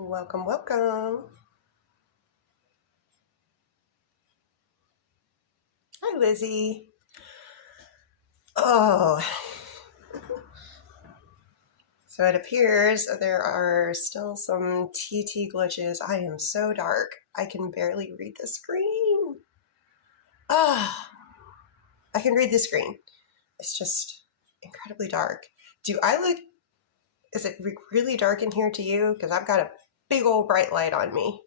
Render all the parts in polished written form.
Welcome, welcome. Hi, Lizzie. Oh, so it appears there are still some TT glitches. I am so dark. I can barely read the screen. Ah, I can read the screen. It's just incredibly dark. Is it really dark in here to you? Because I've got a big old bright light on me.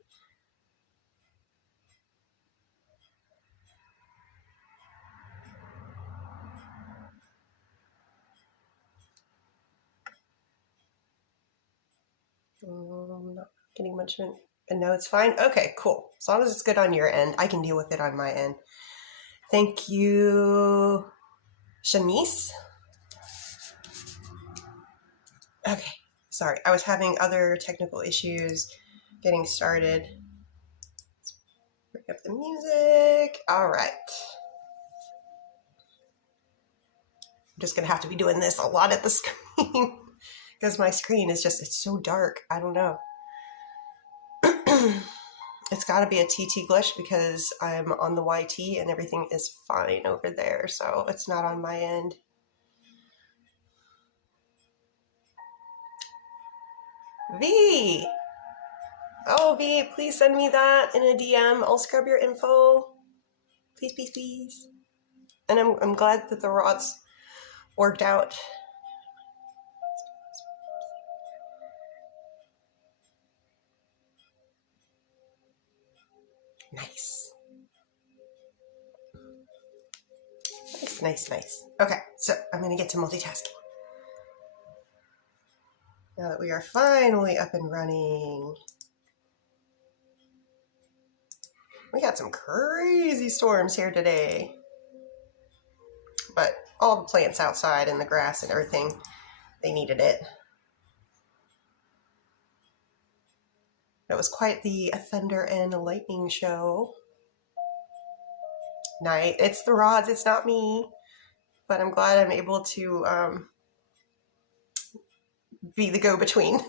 Not getting much in. No, it's fine. Okay, cool. As long as it's good on your end, I can deal with it on my end. Thank you, Shanice. Okay, sorry. I was having other technical issues getting started. Let's bring up the music. All right. I'm just going to have to be doing this a lot at the screen because my screen is it's so dark. I don't know. It's got to be a TT glitch because I'm on the YT and everything is fine over there. So it's not on my end. V! Oh, V, please send me that in a DM. I'll scrub your info. Please, please, please. And I'm glad that the rods worked out. Nice. Nice, nice, nice. Okay, so I'm going to get to multitasking. Now that we are finally up and running. We got some crazy storms here today. But all the plants outside and the grass and everything, they needed it. It was quite the thunder and lightning show. Night. It's the rods, it's not me. But I'm glad I'm able to be the go-between.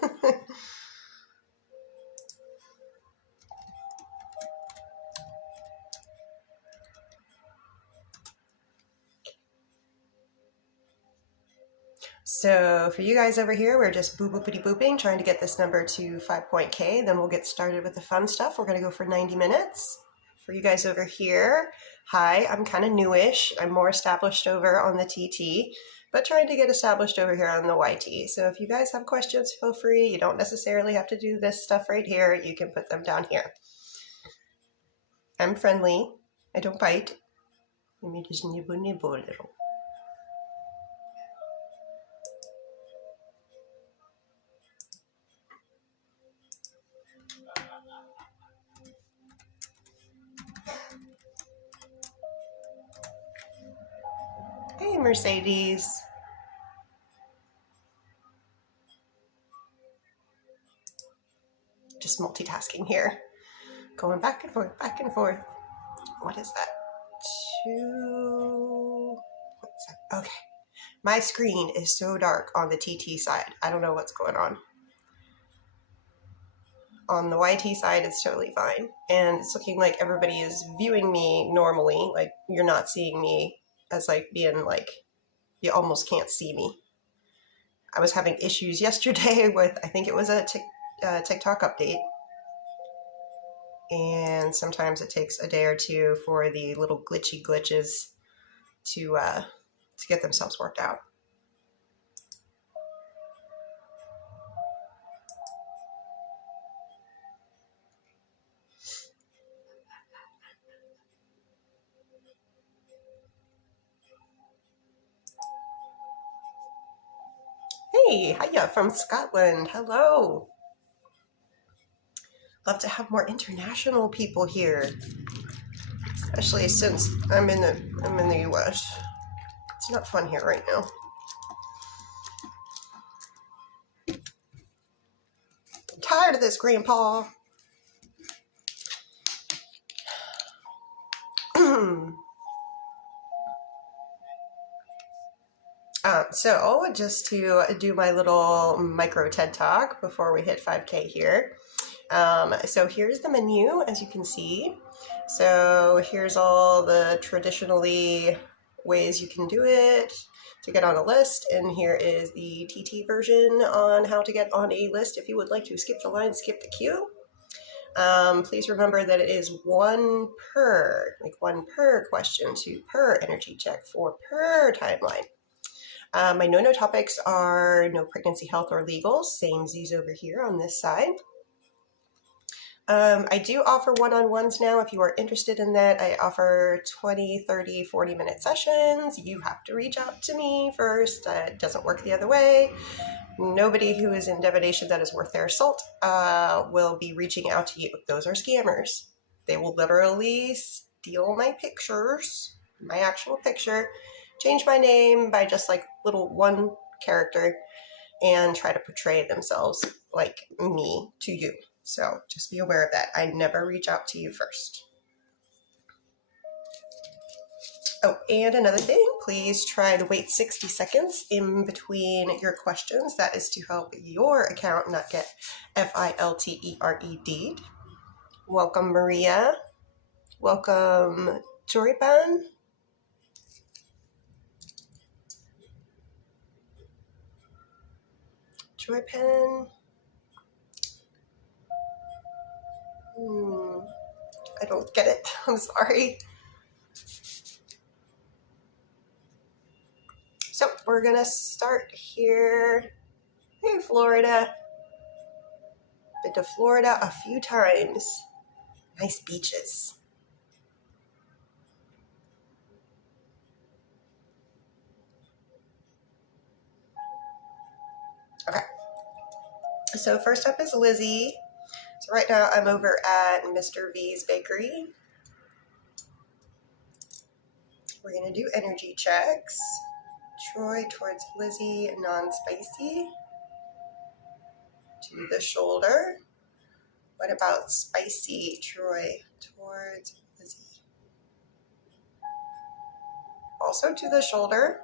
So for you guys over here, we're just boopity-booping, trying to get this number to 5.K. Then we'll get started with the fun stuff. We're going to go for 90 minutes. For you guys over here, hi, I'm kind of newish. I'm more established over on the TT, but trying to get established over here on the YT. So if you guys have questions, feel free. You don't necessarily have to do this stuff right here. You can put them down here. I'm friendly. I don't bite. Let me just nibble a little. Hey, Mercedes. Just multitasking here. Going back and forth, back and forth. What is that? 2.7. Okay. My screen is so dark on the TT side. I don't know what's going on. On the YT side, it's totally fine. And it's looking like everybody is viewing me normally. Like, you're not seeing me as being you almost can't see me. I was having issues yesterday with, I think it was a TikTok update. And sometimes it takes a day or two for the little glitches to get themselves worked out. Hey, hiya from Scotland. Hello. Love to have more international people here, especially since I'm in the US. It's not fun here right now. I'm tired of this, Grandpa. So just to do my little micro TED Talk before we hit 5K here. So here's the menu, as you can see. So here's all the traditionally ways you can do it to get on a list. And here is the TT version on how to get on a list if you would like to skip the line, skip the queue. Please remember that it is one per question, 2 per energy check, 4 per timeline. My no topics are no pregnancy, health, or legal. Same Z's over here on this side. I do offer one-on-ones now. If you are interested in that, I offer 20, 30, 40-minute sessions. You have to reach out to me first. It doesn't work the other way. Nobody who is in divination that is worth their salt will be reaching out to you. Those are scammers. They will literally steal my pictures, my actual picture, change my name by just like little one character, and try to portray themselves like me to you. So just be aware of that. I never reach out to you first. Oh, and another thing, please try to wait 60 seconds in between your questions. That is to help your account not get filtered. Welcome, Maria. Welcome, Joripan. Joypen. I don't get it. I'm sorry. So we're gonna start here. Hey, Florida. Been to Florida a few times. Nice beaches. Okay. So first up is Lizzie. So right now I'm over at Mr. V's Bakery. We're gonna do energy checks. Troy towards Lizzie, non-spicy. To the shoulder. What about spicy, Troy towards Lizzie? Also to the shoulder.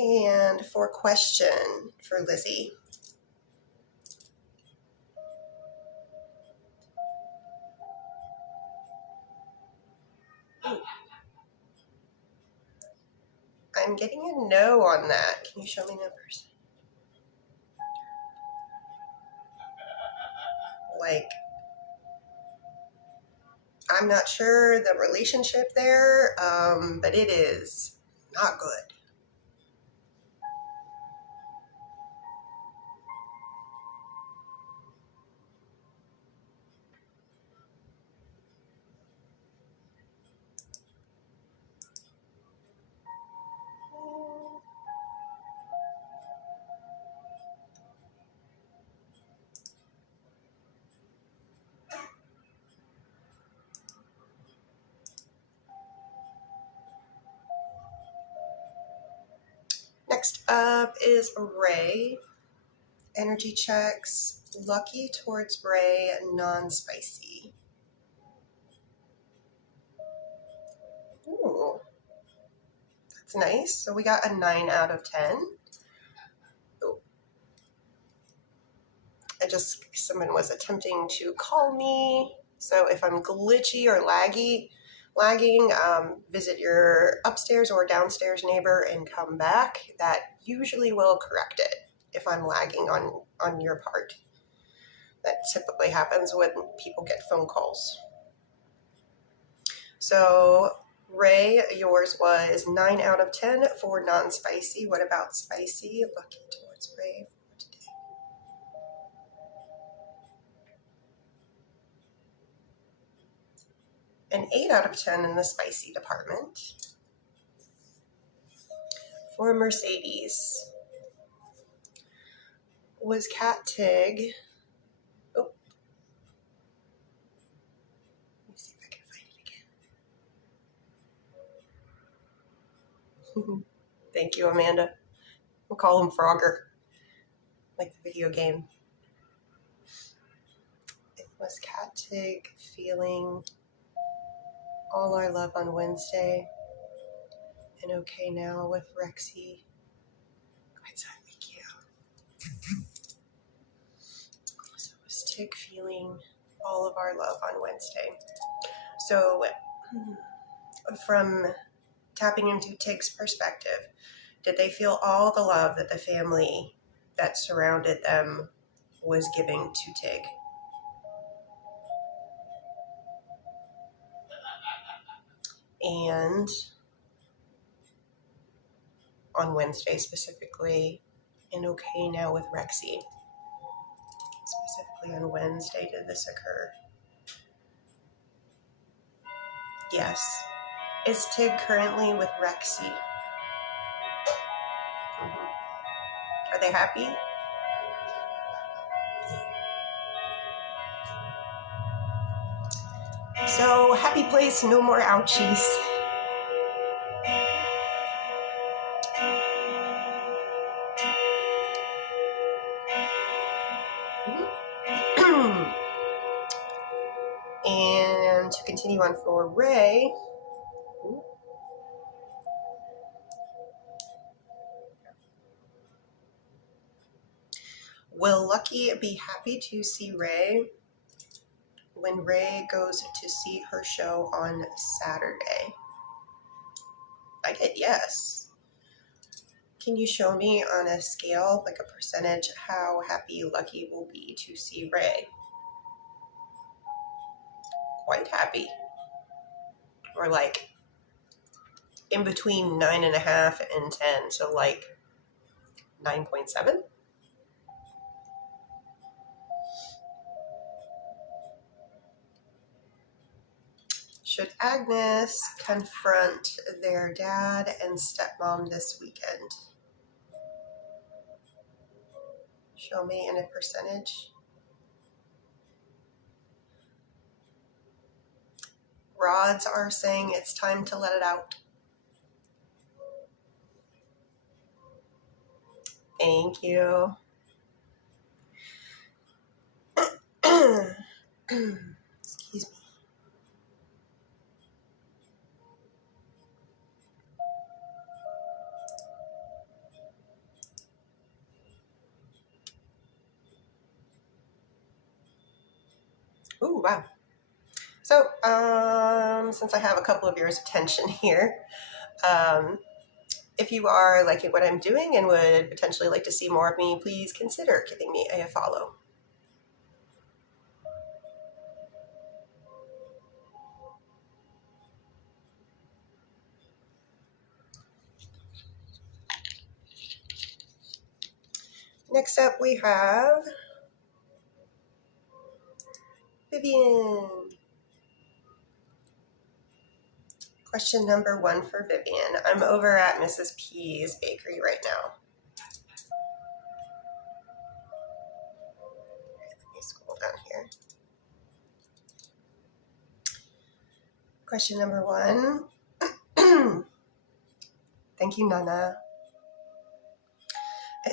And for question for Lizzie. I'm getting a no on that. Can you show me numbers? Like, I'm not sure the relationship there, but it is not good. Next up is Ray. Energy checks. Lucky towards Ray, non-spicy. Ooh, that's nice. So we got a 9 out of 10. Ooh. Someone was attempting to call me. So if I'm glitchy or lagging, visit your upstairs or downstairs neighbor and come back. That usually will correct it if I'm lagging on your part. That typically happens when people get phone calls. So Ray, yours was 9 out of 10 for non-spicy. What about spicy? Lucky towards Ray for today. An 8 out of 10 in the spicy department. For Mercedes was Cat Tig. Oh, let me see if I can find it again. Thank you, Amanda. We'll call him Frogger, like the video game. It was Cat Tig feeling All our love on Wednesday. And okay now with Rexy. So is Tig feeling all of our love on Wednesday? So from tapping into Tig's perspective, did they feel all the love that the family that surrounded them was giving to Tig? And on Wednesday specifically, and okay now with Rexy. Specifically on Wednesday did this occur? Yes. Is Tig currently with Rexy? Are they happy? So, happy place, no more ouchies. And to continue on for Ray, will Lucky be happy to see Ray when Ray goes to see her show on Saturday? I get yes. Can you show me on a scale, like a percentage, how happy Lucky will be to see Ray? Quite happy. Or like in between 9.5 and 10, so like 9.7. Should Agnes confront their dad and stepmom this weekend? Show me in a percentage. Rods are saying it's time to let it out. Thank you. Excuse me. Ooh, wow. So, since I have a couple of yours attention here, if you are liking what I'm doing and would potentially like to see more of me, please consider giving me a follow. Next up, we have Vivian. Question number 1 for Vivian. I'm over at Mrs. P's bakery right now. Let me scroll down here. Question number 1. Thank you, Nana.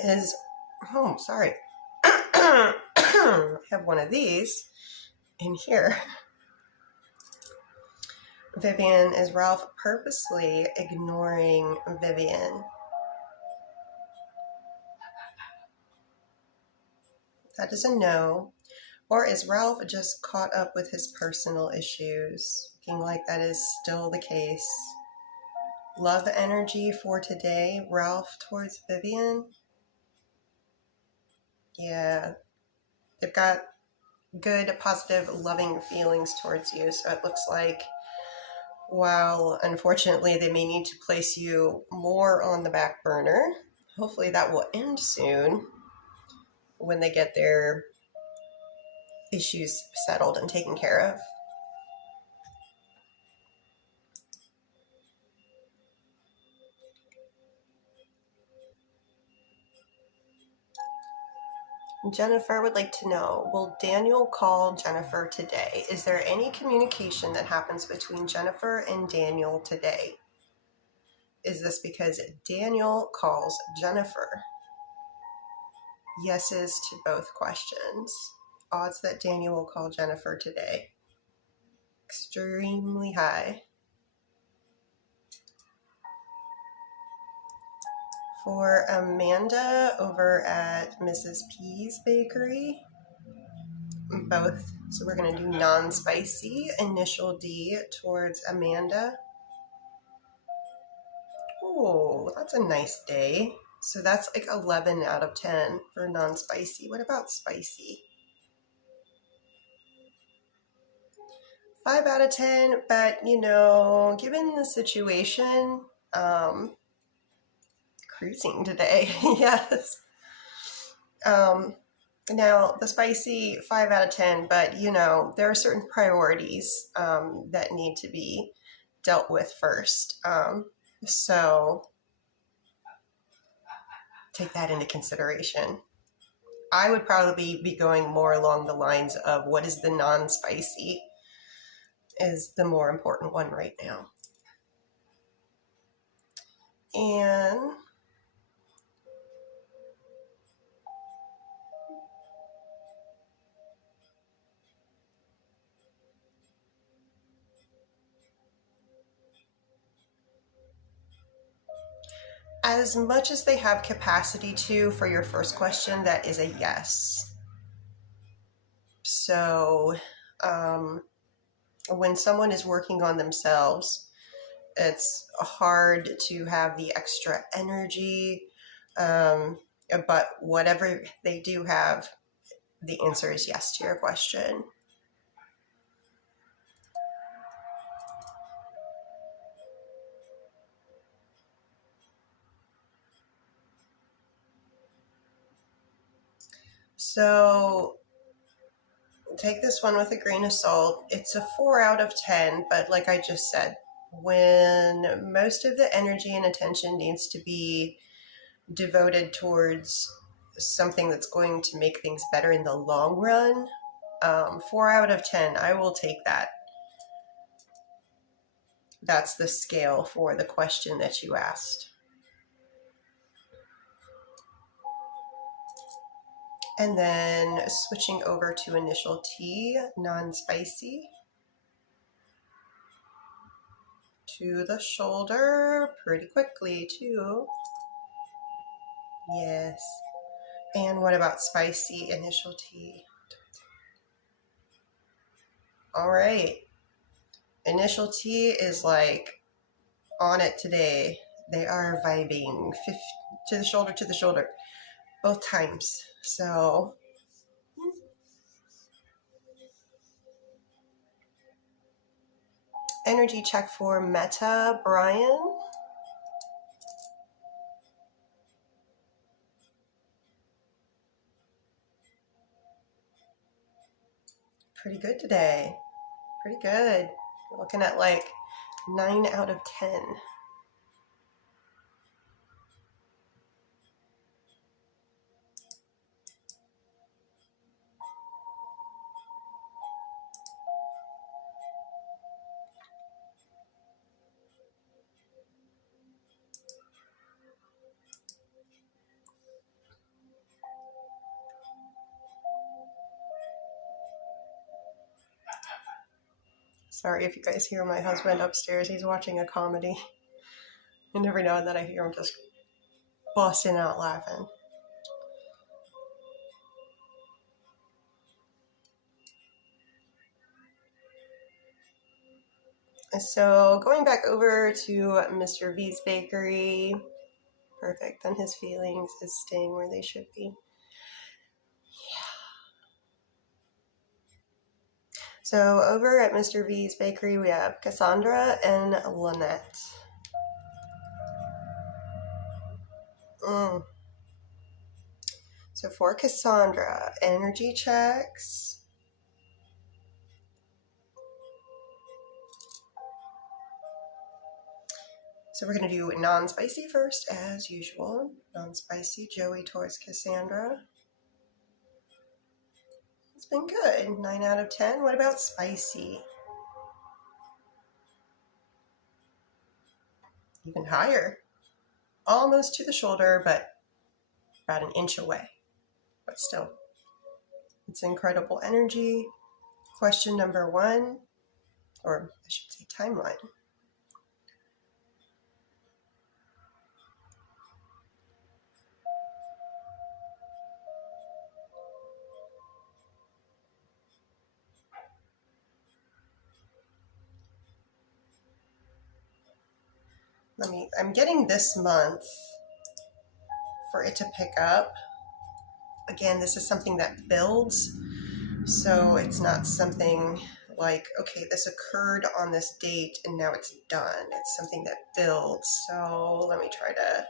Is, oh, sorry. I have one of these in here. Vivian, is Ralph purposely ignoring Vivian? That is a no. Or is Ralph just caught up with his personal issues? Looking like that is still the case. Love energy for today, Ralph towards Vivian. Yeah, they've got good, positive, loving feelings towards you. So it looks like, while unfortunately they may need to place you more on the back burner, hopefully that will end soon when they get their issues settled and taken care of. Jennifer would like to know, will Daniel call Jennifer today? Is there any communication that happens between Jennifer and Daniel today? Is this because Daniel calls Jennifer? Yeses to both questions. Odds that Daniel will call Jennifer today. Extremely high. for Amanda over at Mrs. P's Bakery. Both. So we're going to do non-spicy, initial D towards Amanda. Oh, that's a nice day. So that's like 11 out of 10 for non-spicy. What about spicy? 5 out of 10, but you know, given the situation, cruising today, yes. Now, the spicy, 5 out of 10, but you know, there are certain priorities that need to be dealt with first. So take that into consideration. I would probably be going more along the lines of what is the non-spicy is the more important one right now. And as much as they have capacity to for your first question, that is a yes. So when someone is working on themselves, it's hard to have the extra energy, but whatever they do have, the answer is yes to your question. So take this one with a grain of salt. It's a 4 out of 10, but like I just said, when most of the energy and attention needs to be devoted towards something that's going to make things better in the long run, 4 out of 10, I will take that. That's the scale for the question that you asked. And then switching over to initial T, non-spicy. To the shoulder, pretty quickly too. Yes. And what about spicy, initial T? All right. Initial T is like on it today. They are vibing to the shoulder, both times. So energy check for Meta, Brian. Pretty good today. Pretty good. We're looking at like 9 out of 10. Sorry if you guys hear my husband upstairs. He's watching a comedy. And every now and then I hear him just busting out laughing. So going back over to Mr. V's Bakery. Perfect. And his feelings is staying where they should be. So over at Mr. V's Bakery, we have Cassandra and Lynette. So for Cassandra, energy checks. So we're going to do non-spicy first, as usual. Non-spicy, Joey towards Cassandra. It's been good. 9 out of 10. What about spicy? Even higher. Almost to the shoulder, but about an inch away. But still, it's incredible energy. Question number 1, or I should say timeline. I'm getting this month for it to pick up. Again, this is something that builds, so it's not something like, okay, this occurred on this date and now it's done. It's something that builds. So let me try to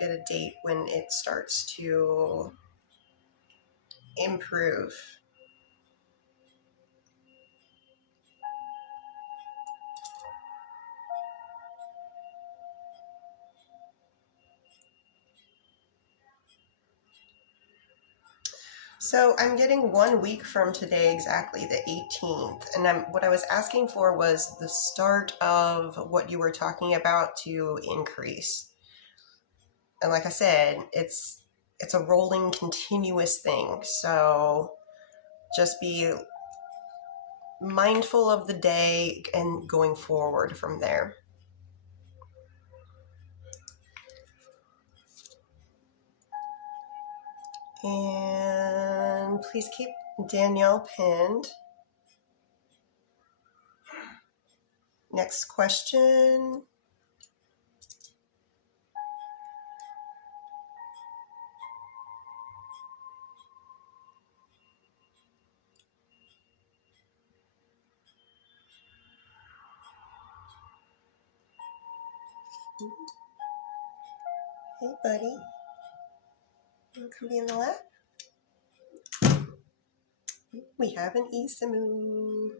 get a date when it starts to improve. So I'm getting 1 week from today, exactly the 18th. And what I was asking for was the start of what you were talking about to increase. And like I said, it's a rolling, continuous thing. So just be mindful of the day and going forward from there. And please keep Danielle pinned. Next question. Hey, buddy. You want to come be in the lab? We have an Isamu.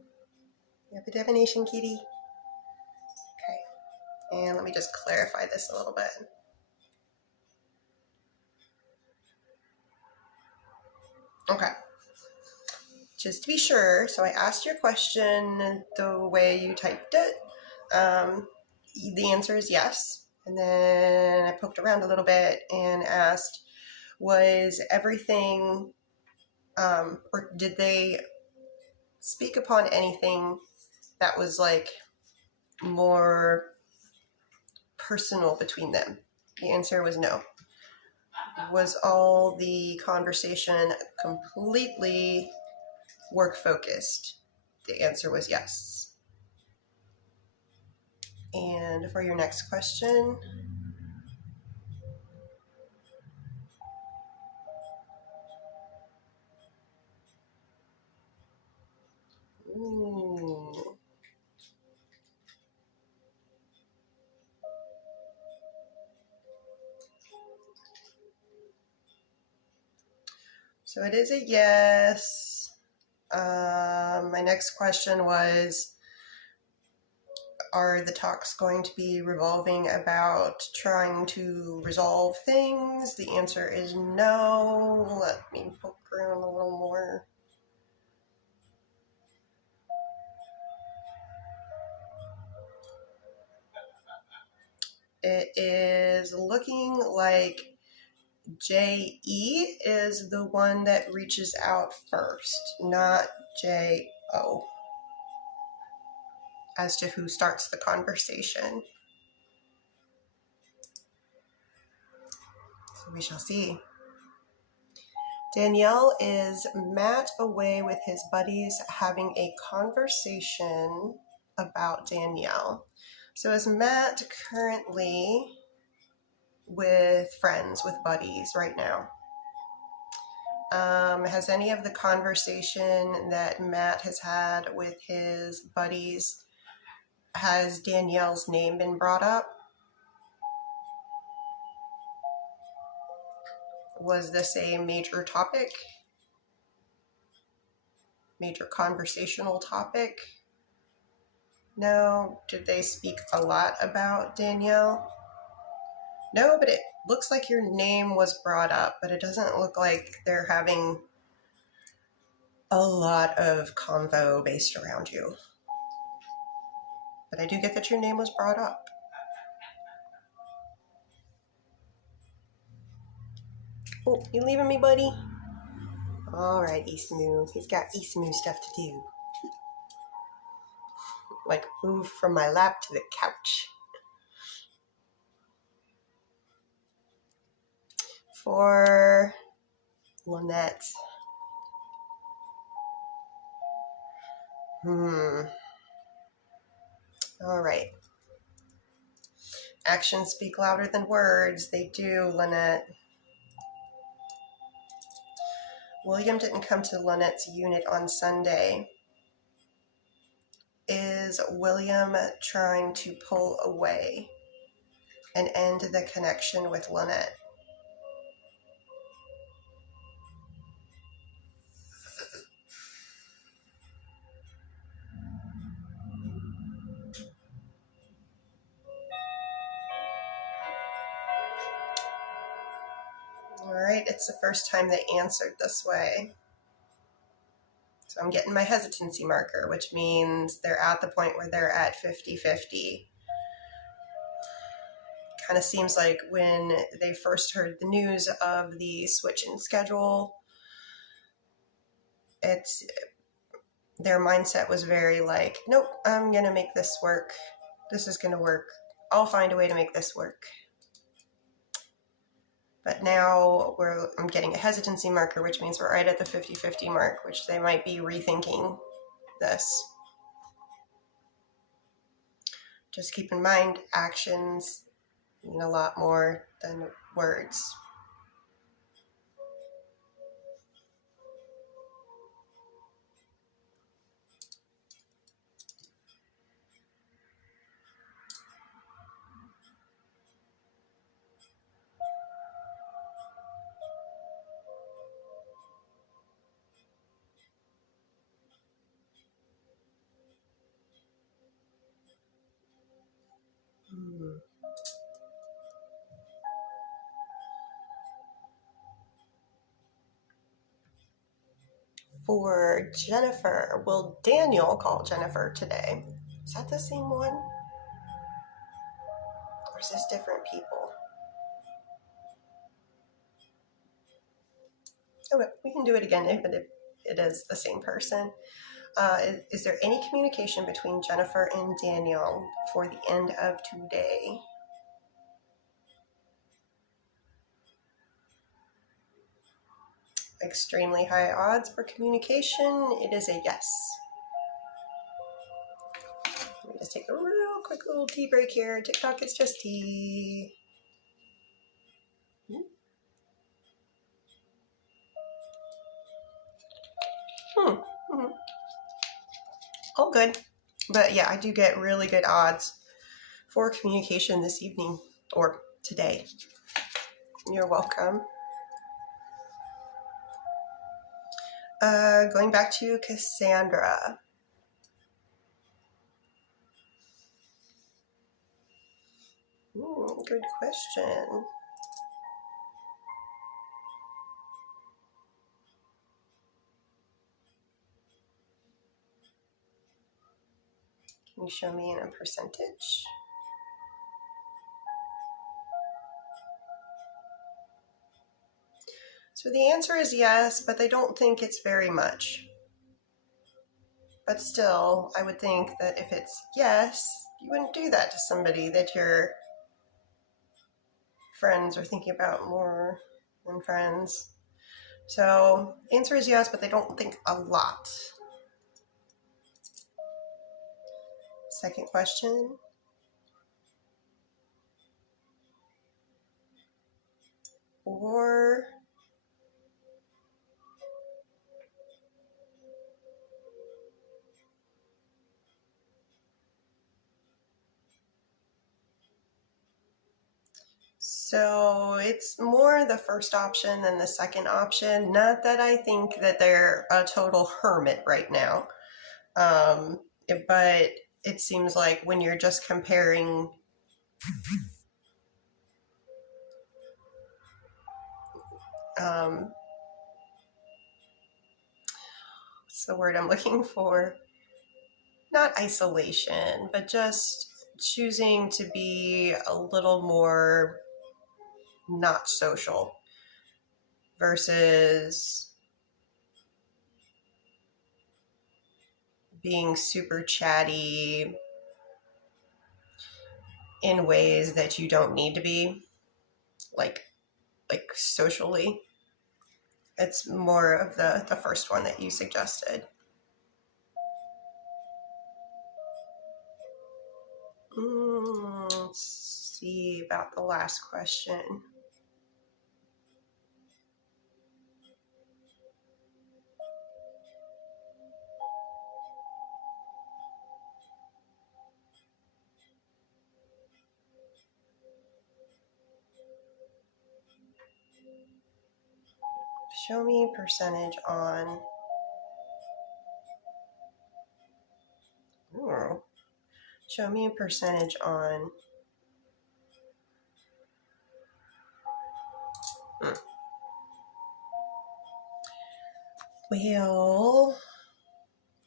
You have a divination, kitty. Okay. And let me just clarify this a little bit. Okay. Just to be sure, so I asked your question the way you typed it. The answer is yes. And then I poked around a little bit and asked, was everything, or did they speak upon anything that was like more personal between them? The answer was no. Was all the conversation completely work focused? The answer was yes. And for your next question, ooh. So it is a yes. My next question was, are the talks going to be revolving about trying to resolve things? The answer is no. Let me poke around a little more. It is looking like J.E. is the one that reaches out first, not J.O. as to who starts the conversation. So we shall see. Danielle, is Matt away with his buddies having a conversation about Danielle? So is Matt currently with friends, with buddies right now? Has any of the conversation that Matt has had with his buddies, has Danielle's name been brought up? Was this a major topic? Major conversational topic? No. Did they speak a lot about Danielle? No, but it looks like your name was brought up, but it doesn't look like they're having a lot of convo based around you. But I do get that your name was brought up. Oh, you leaving me, buddy? All right, Isamu. He's got Isamu stuff to do. Like move from my lap to the couch. For Lynette. All right. Actions speak louder than words. They do, Lynette. William didn't come to Lynette's unit on Sunday. Is William trying to pull away and end the connection with Lynette? All right, it's the first time they answered this way. So I'm getting my hesitancy marker, which means they're at the point where they're at 50-50. Kind of seems like when they first heard the news of the switch in schedule, their mindset was very like, nope, I'm going to make this work. This is going to work. I'll find a way to make this work. But now I'm getting a hesitancy marker, which means we're right at the 50-50 mark, which they might be rethinking this. Just keep in mind, actions mean a lot more than words. For Jennifer, will Daniel call Jennifer today? Is that the same one? Or is this different people? Oh, we can do it again if it is the same person. Is there any communication between Jennifer and Daniel for the end of today? Extremely high odds for communication. It is a yes. Let me just take a real quick little tea break here. TikTok, it's just tea. All good. But yeah, I do get really good odds for communication this evening or today. You're welcome. Going back to Cassandra. Good question. Can you show me in a percentage? So the answer is yes, but they don't think it's very much. But still, I would think that if it's yes, you wouldn't do that to somebody that your friends are thinking about more than friends. So the answer is yes, but they don't think a lot. Second question. Or so it's more the first option than the second option. Not that I think that they're a total hermit right now. But it seems like when you're just comparing what's the word I'm looking for? Not isolation, but just choosing to be a little more not social versus being super chatty in ways that you don't need to be, like socially. It's more of the first one that you suggested. see about the last question. Show me percentage on. Ooh. Show me a percentage on. Well,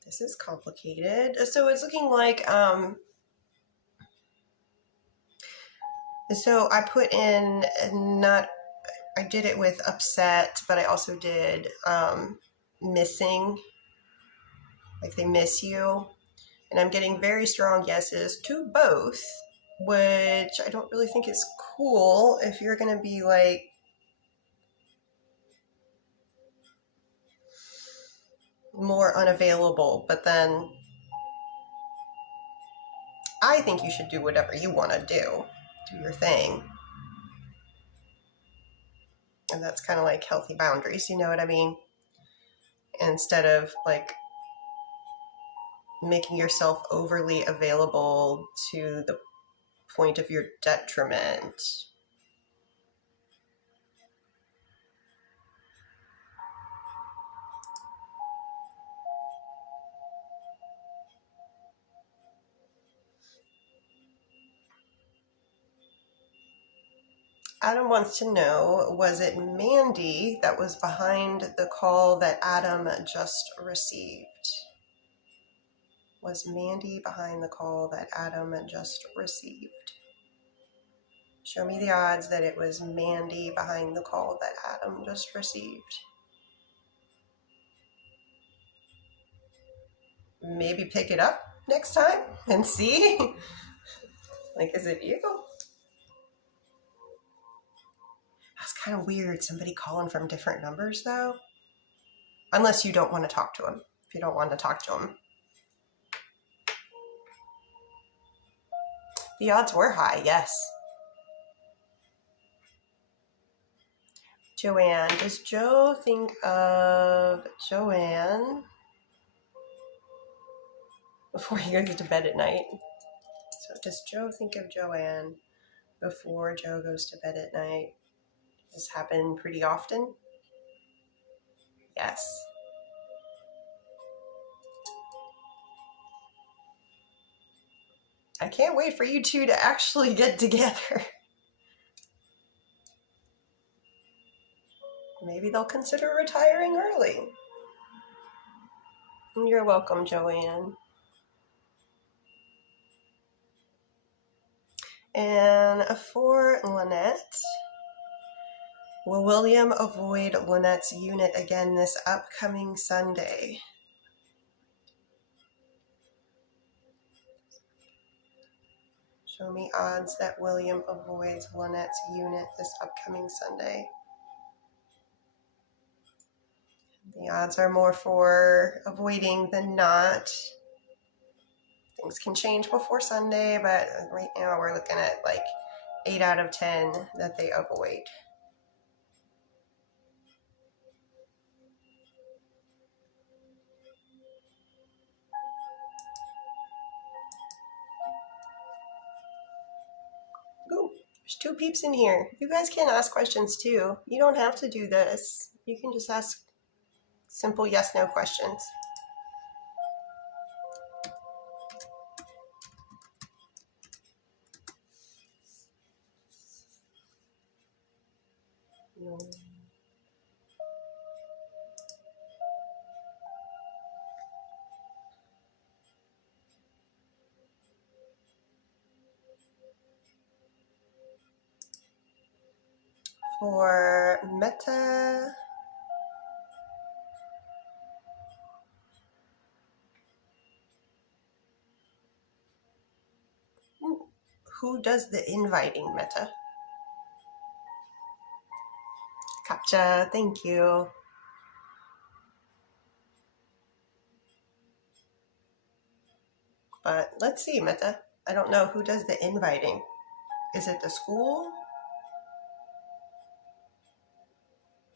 this is complicated. So it's looking like, so I put in I did it with upset, but I also did missing, like they miss you. And I'm getting very strong yeses to both, which I don't really think is cool if you're going to be like, more unavailable, but then I think you should do whatever you want to do your thing. And that's kind of like healthy boundaries, you know what I mean? Instead of like making yourself overly available to the point of your detriment. Adam wants to know, was it Mandy that was behind the call that Adam just received? Was Mandy behind the call that Adam just received? Show me the odds that it was Mandy behind the call that Adam just received. Maybe pick it up next time and see. Like, is it you? That's kind of weird. Somebody calling from different numbers, though. Unless you don't want to talk to him. If you don't want to talk to him. The odds were high, yes. Joanne. Does Joe think of Joanne before he goes to bed at night? So does Joe think of Joanne before Joe goes to bed at night? Does this happen pretty often? Yes. I can't wait for you two to actually get together. Maybe they'll consider retiring early. You're welcome, Joanne. And for Lynette, will William avoid Lynette's unit again this upcoming Sunday? Show me odds that William avoids Lynette's unit this upcoming Sunday. The odds are more for avoiding than not. Things can change before Sunday, but right now we're looking at like 8 out of 10 that they avoid. Ooh, there's 2 peeps in here. You guys can ask questions too. You don't have to do this. You can just ask simple yes/no questions. For Meta, who does the inviting, Meta? Gotcha, thank you. But let's see, Meta. I don't know who does the inviting. Is it the school?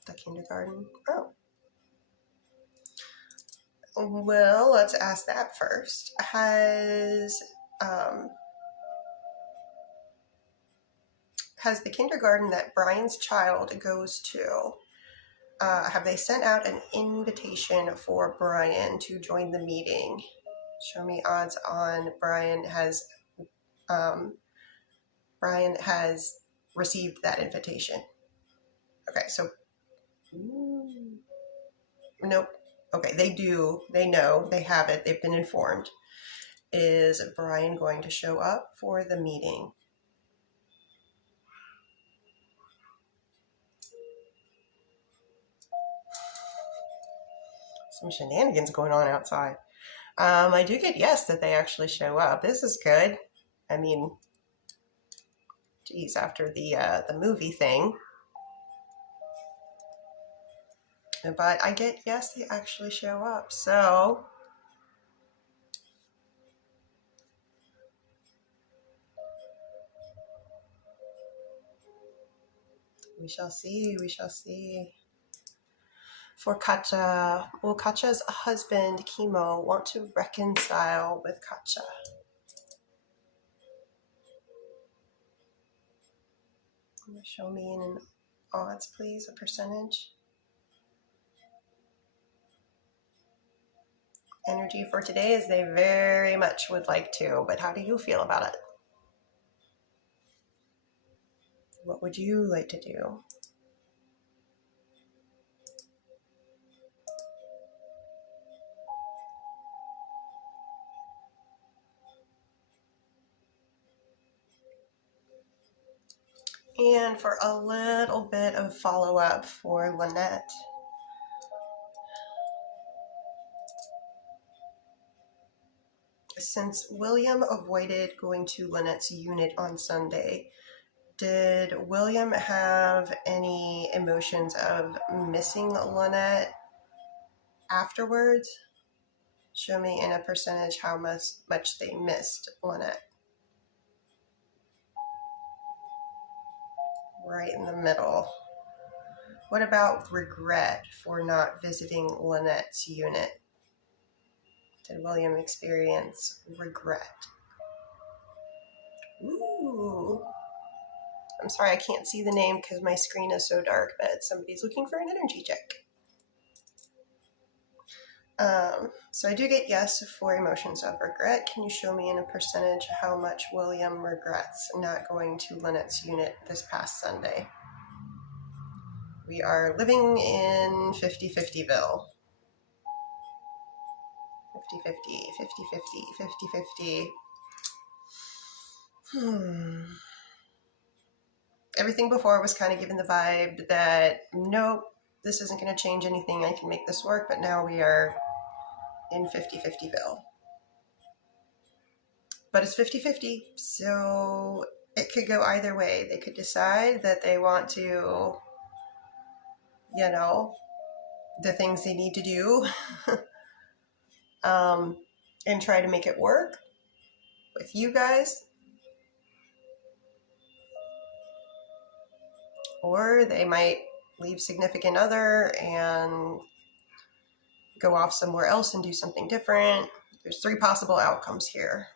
The kindergarten? Oh. Well, let's ask that first. Has the kindergarten that Brian's child goes to, have they sent out an invitation for Brian to join the meeting? Show me odds on Brian has received that invitation. Okay, so nope. Okay, they do. They know. They have it. They've been informed. Is Brian going to show up for the meeting? Some shenanigans going on outside. I do get yes that they actually show up. This is good. I mean, geez, after the movie thing. But I get yes, they actually show up. So we shall see. We shall see. For Katja, will Katja's husband, Kimo, want to reconcile with Katja? Show me in odds, please, a percentage. Energy for today is they very much would like to, but how do you feel about it? What would you like to do? And for a little bit of follow-up for Lynette. Since William avoided going to Lynette's unit on Sunday, did William have any emotions of missing Lynette afterwards? Show me in a percentage how much they missed Lynette. Right in the middle. What about regret for not visiting Lynette's unit? Did William experience regret? Ooh. I'm sorry, I can't see the name because my screen is so dark, but somebody's looking for an energy check. So I do get yes for emotions of regret. Can you show me in a percentage how much William regrets not going to Lynette's unit this past Sunday? We are living in 50-50ville. 50-50, 50-50, 50-50. Everything before was kind of given the vibe that, nope, this isn't going to change anything. I can make this work, but now we are in 50-50ville. But it's 50-50, so it could go either way. They could decide that they want to, you know, the things they need to do and try to make it work with you guys. Or they might leave significant other and go off somewhere else and do something different. There's 3 possible outcomes here.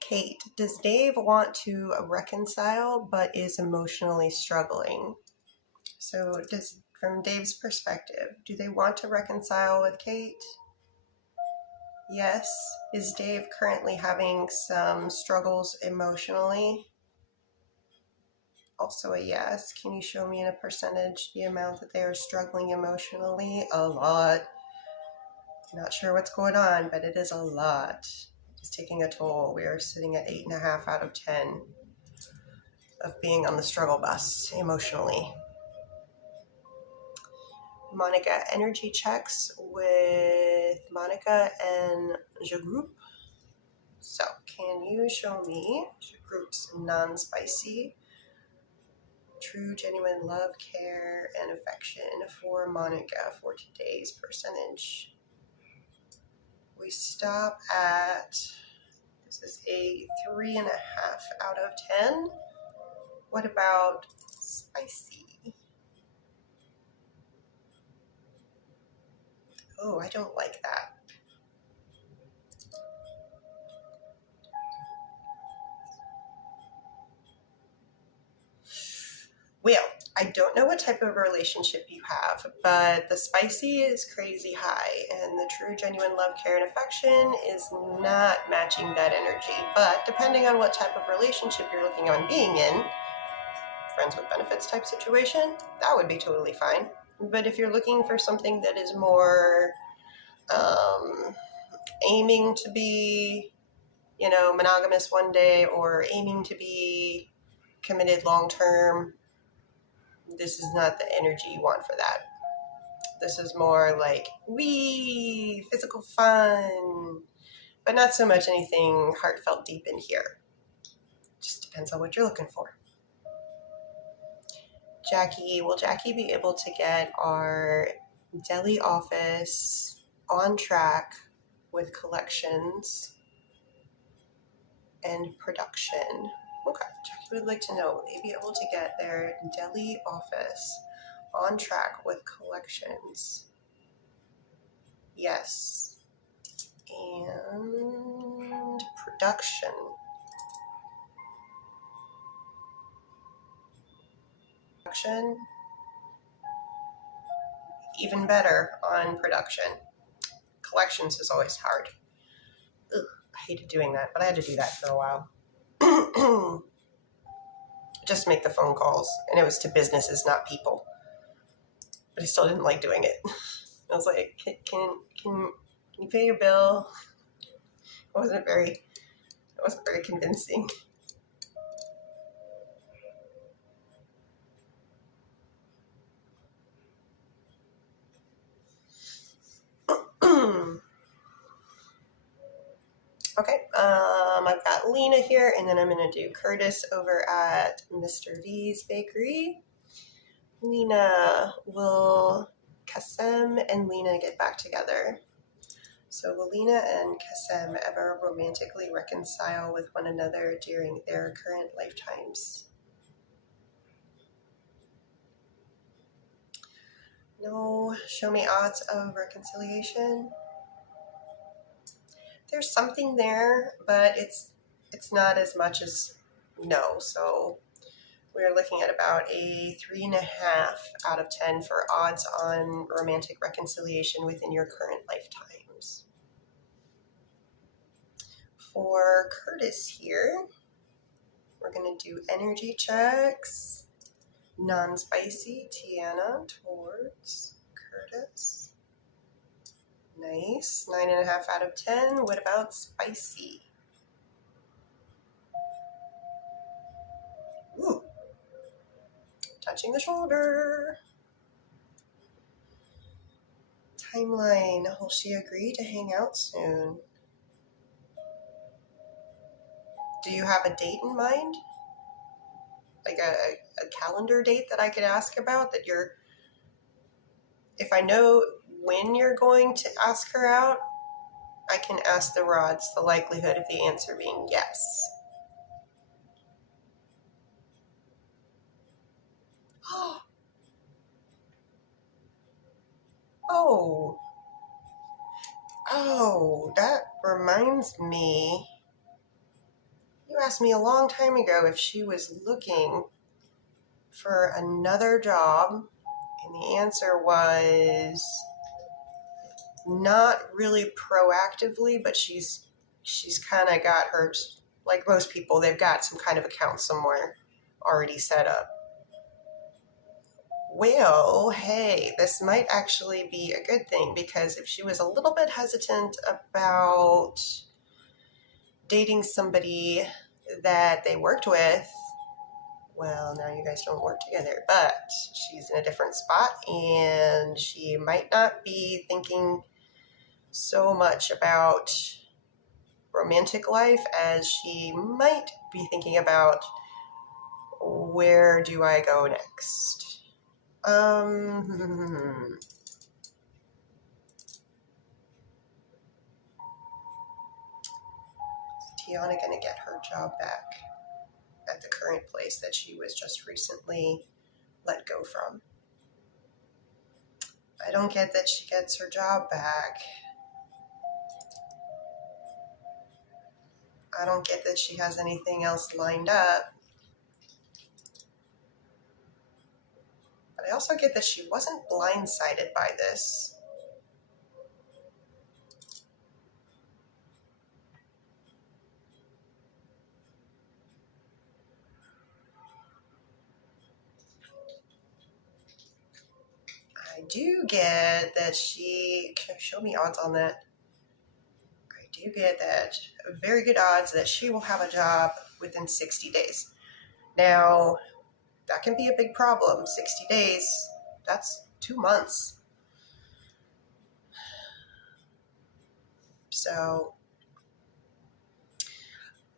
Kate, does Dave want to reconcile but is emotionally struggling? So from Dave's perspective, do they want to reconcile with Kate? Yes. Is Dave currently having some struggles emotionally? Also a yes. Can you show me in a percentage the amount that they are struggling emotionally? A lot. Not sure what's going on, but it is a lot. It's taking a toll. We are sitting at 8.5 out of 10 of being on the struggle bus emotionally. Monica, energy checks with Monica and Je Group. So can you show me Je Group's non-spicy, true, genuine love, care, and affection for Monica for today's percentage? We stop at This is a 3.5 out of 10. What about spicy? Oh, I don't like that. Well, I don't know what type of relationship you have, but the spicy is crazy high, and the true, genuine love, care, and affection is not matching that energy. But depending on what type of relationship you're looking on being in, friends with benefits type situation, that would be totally fine. But if you're looking for something that is more aiming to be, monogamous one day or aiming to be committed long term, this is not the energy you want for that. This is more like physical fun, but not so much anything heartfelt deep in here. Just depends on what you're looking for. Jackie, will Jackie be able to get our deli office on track with collections and production? Okay, Jackie would like to know, will they be able to get their deli office on track with collections? Yes. And production. Production. Even better on production. Collections is always hard. Ugh, I hated doing that, but I had to do that for a while. Just make the phone calls, and it was to businesses, not people. But I still didn't like doing it. I was like, can you pay your bill? It wasn't very convincing. Okay, I've got Lena here, and then I'm going to do Curtis over at Mr. V's Bakery. Lena, will Kassem and Lena get back together? So will Lena and Kassem ever romantically reconcile with one another during their current lifetimes? No. Show me odds of reconciliation. There's something there, but it's not as much as no. So we're looking at about a 3.5 out of 10 for odds on romantic reconciliation within your current lifetimes. For Curtis here, we're going to do energy checks. Non-spicy, Tiana towards Curtis. Nice. 9.5 out of 10. What about spicy? Ooh. Touching the shoulder. Timeline. Will she agree to hang out soon? Do you have a date in mind? Like a calendar date that I could ask about that you're, if I know when you're going to ask her out, I can ask the rods the likelihood of the answer being yes. Oh, that reminds me. You asked me a long time ago if she was looking for another job, and the answer was not really proactively, but she's kind of got her, like most people, they've got some kind of account somewhere already set up. Well, hey, this might actually be a good thing, because if she was a little bit hesitant about dating somebody that they worked with, well, now you guys don't work together, but she's in a different spot, and she might not be thinking so much about romantic life as she might be thinking about, where do I go next? Kiana going to get her job back at the current place that she was just recently let go from? I don't get that she gets her job back. I don't get that she has anything else lined up. But I also get that she wasn't blindsided by this. I do get that show me odds on that. I do get that very good odds that she will have a job within 60 days. Now, that can be a big problem. 60 days, that's 2 months. So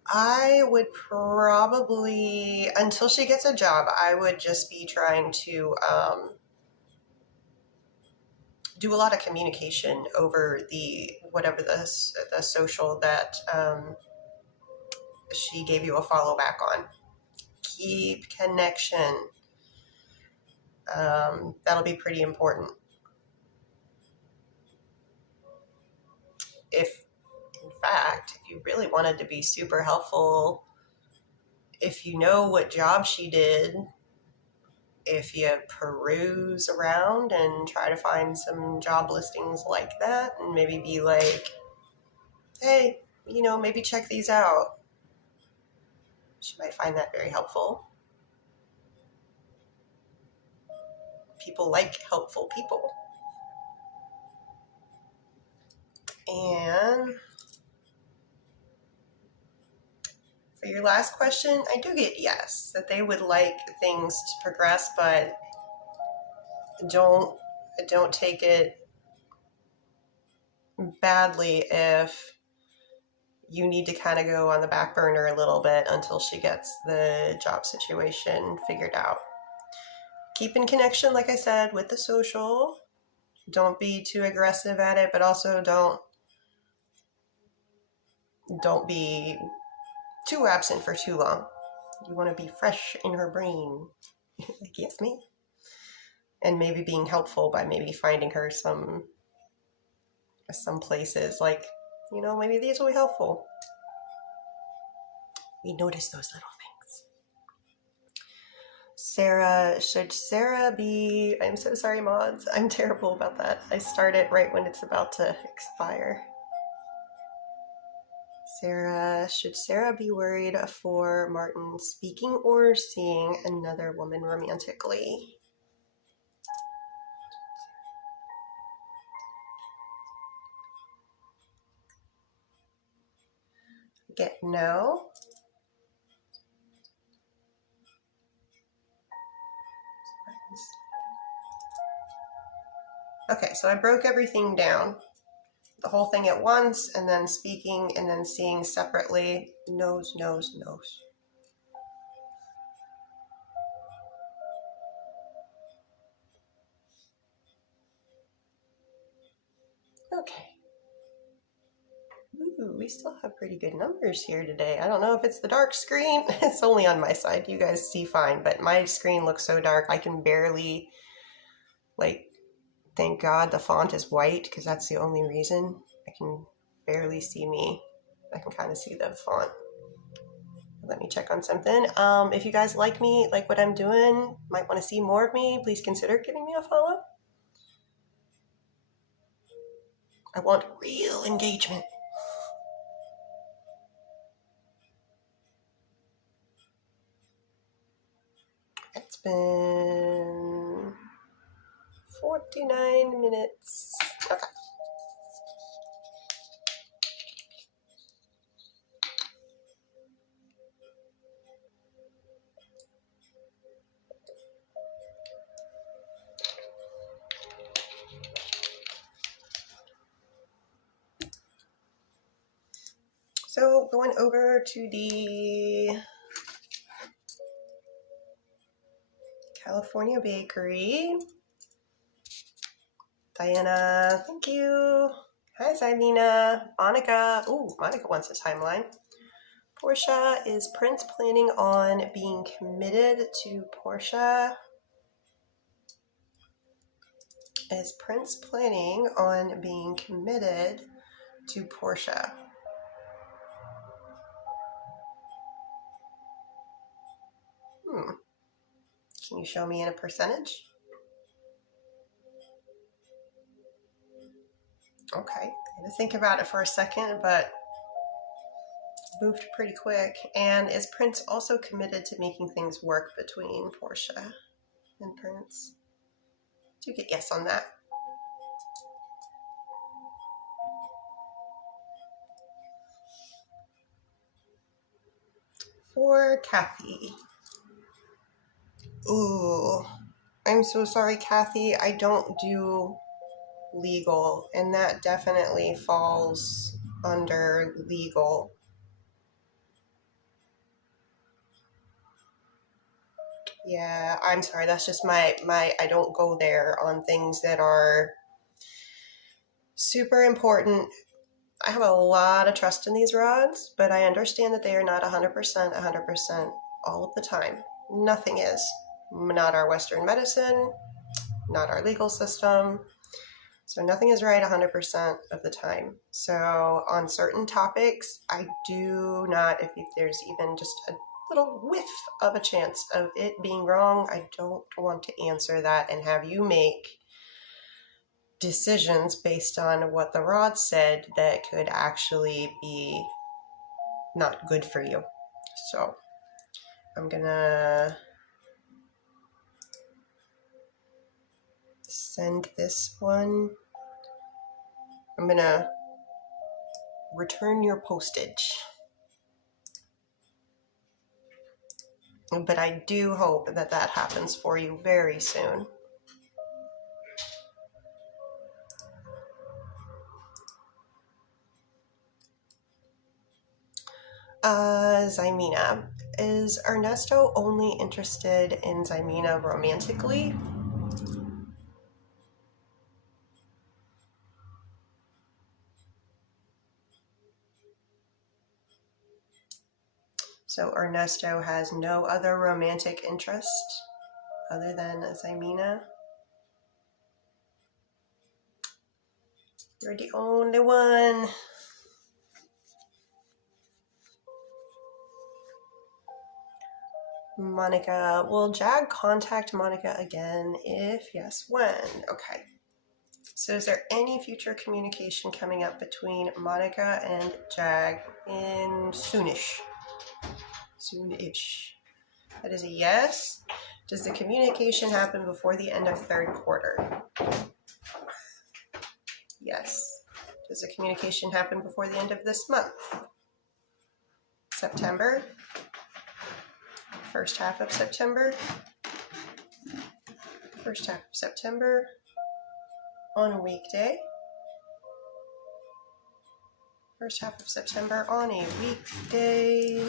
I would probably, until she gets a job, I would just be trying to do a lot of communication over whatever the social that she gave you a follow back on. Keep connection. That'll be pretty important. If, in fact, if you really wanted to be super helpful, if you know what job she did, if you peruse around and try to find some job listings like that and maybe be like, hey, maybe check these out. She might find that very helpful. People like helpful people. And for your last question, I do get yes, that they would like things to progress, but don't take it badly if you need to kind of go on the back burner a little bit until she gets the job situation figured out. Keep in connection, like I said, with the social. Don't be too aggressive at it, but also don't be too absent for too long. You want to be fresh in her brain. Like, yes, me. And maybe being helpful by maybe finding her some places like, maybe these will be helpful. We notice those little things. Sarah, should Sarah be, I'm so sorry, mods. I'm terrible about that. I start it right when it's about to expire. Sarah, should Sarah be worried for Martin speaking or seeing another woman romantically? Get no. Okay, so I broke everything down. The whole thing at once, and then speaking, and then seeing separately. Nose, nose, nose. Okay. Ooh, we still have pretty good numbers here today. I don't know if it's the dark screen. It's only on my side. You guys see fine, but my screen looks so dark I can barely, thank God the font is white because that's the only reason. I can barely see me. I can kind of see the font. Let me check on something. If you guys like me, like what I'm doing, might want to see more of me, please consider giving me a follow. I want real engagement. It's been 49 minutes. Okay. So going over to the California Bakery. Diana, thank you. Hi, Zymina. Monica. Ooh, Monica wants a timeline. Portia, is Prince planning on being committed to Portia? Is Prince planning on being committed to Portia? Can you show me in a percentage? Okay, I had to think about it for a second, but moved pretty quick. And is Prince also committed to making things work between Portia and Prince? Do you get yes on that? For Kathy. Ooh, I'm so sorry, Kathy. I don't do legal, and that definitely falls under legal. Yeah, I'm sorry. That's just my I don't go there on things that are super important. I have a lot of trust in these rods, but I understand that they are not 100% all of the time. Nothing is. Not our Western medicine, not our legal system. So nothing is right 100% of the time. So on certain topics, I do not, if there's even just a little whiff of a chance of it being wrong, I don't want to answer that and have you make decisions based on what the rod said that could actually be not good for you. So I'm gonna send this one. I'm gonna return your postage. But I do hope that that happens for you very soon. Zymina. Is Ernesto only interested in Zymina romantically? So Ernesto has no other romantic interest other than Zymina? You're the only one. Monica. Will Jag contact Monica again? If yes, when? Okay. So is there any future communication coming up between Monica and Jag in soonish? Soonish. That is a yes. Does the communication happen before the end of third quarter? Yes. Does the communication happen before the end of this month? September? First half of September? First half of September on a weekday. First half of September on a weekday.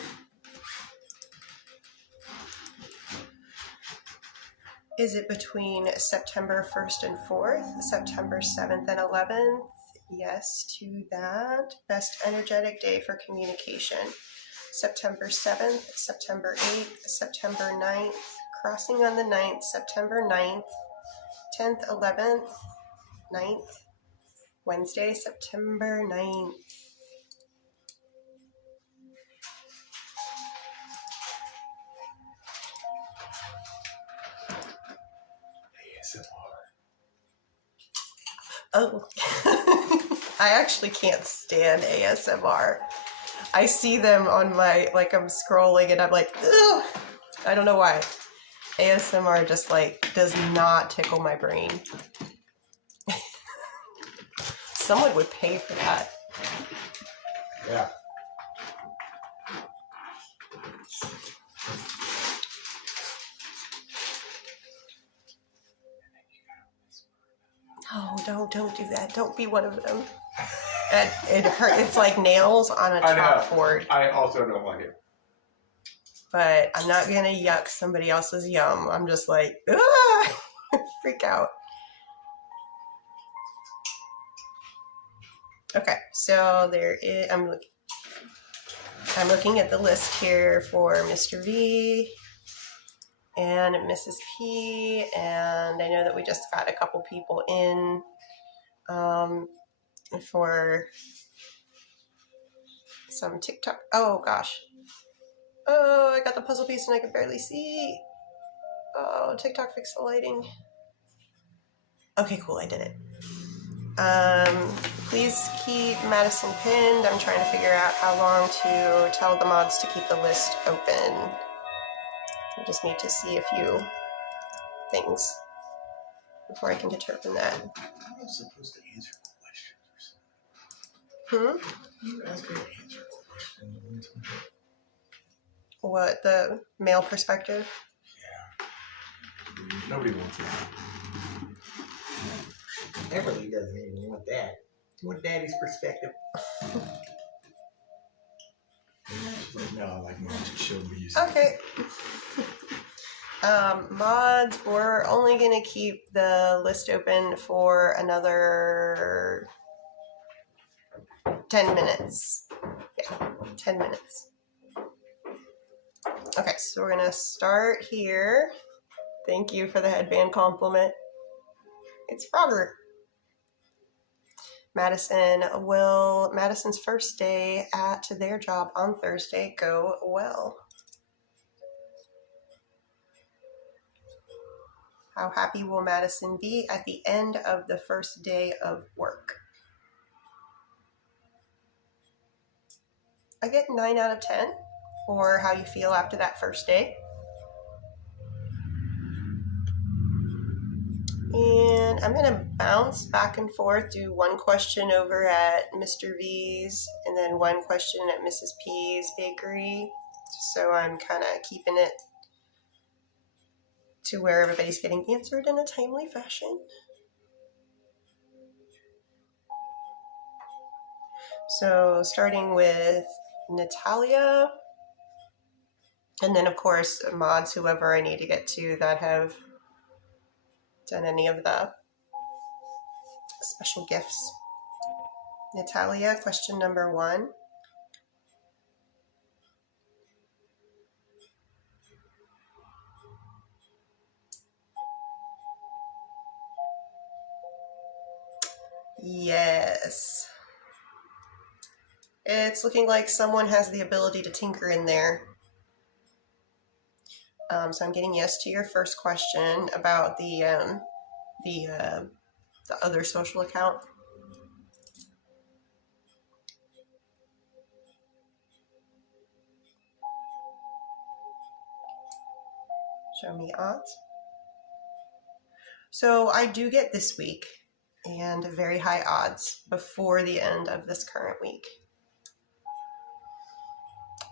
Is it between September 1st and 4th, September 7th and 11th? Yes to that. Best energetic day for communication. September 7th, September 8th, September 9th, crossing on the 9th, September 9th, 10th, 11th, 9th, Wednesday, September 9th. Oh, I actually can't stand ASMR. I see them on my, like I'm scrolling and I'm like, ugh! I don't know why. ASMR just like does not tickle my brain. Someone would pay for that. Yeah. Oh, don't do that. Don't be one of them. It hurt. It's like nails on a chalkboard. I also don't like it. But I'm not gonna yuck somebody else's yum. I'm just like, ah! Freak out. Okay, so there is. I'm looking. I'm looking at the list here for Mr. V and Mrs. P, and I know that we just got a couple people in for some TikTok. Oh gosh. Oh, I got the puzzle piece and I can barely see. Oh, TikTok fixed the lighting. Okay, cool, I did it. Please keep Madison pinned. I'm trying to figure out how long to tell the mods to keep the list open. I just need to see a few things before I can determine that. I was supposed to answer questions or something. You asked me to answer questions. What, the male perspective? Yeah. Nobody wants that. Everly doesn't even want that. You want daddy's perspective. No, I like moms to show music. Okay. Mods, we're only going to keep the list open for another 10 minutes. Yeah, 10 minutes. Okay, so we're going to start here. Thank you for the headband compliment. It's Frogger. Madison's first day at their job on Thursday go well? How happy will Madison be at the end of the first day of work? I get 9 out of 10 for how you feel after that first day. And I'm going to bounce back and forth, do one question over at Mr. V's and then one question at Mrs. P's bakery. So I'm kind of keeping it to where everybody's getting answered in a timely fashion. So starting with Natalia, and then of course mods, whoever I need to get to that have done any of the special gifts. Natalia, question number 1. Yes. It's looking like someone has the ability to tinker in there. So I'm getting yes to your first question about the other social account. Show me odds. So I do get this week and very high odds before the end of this current week.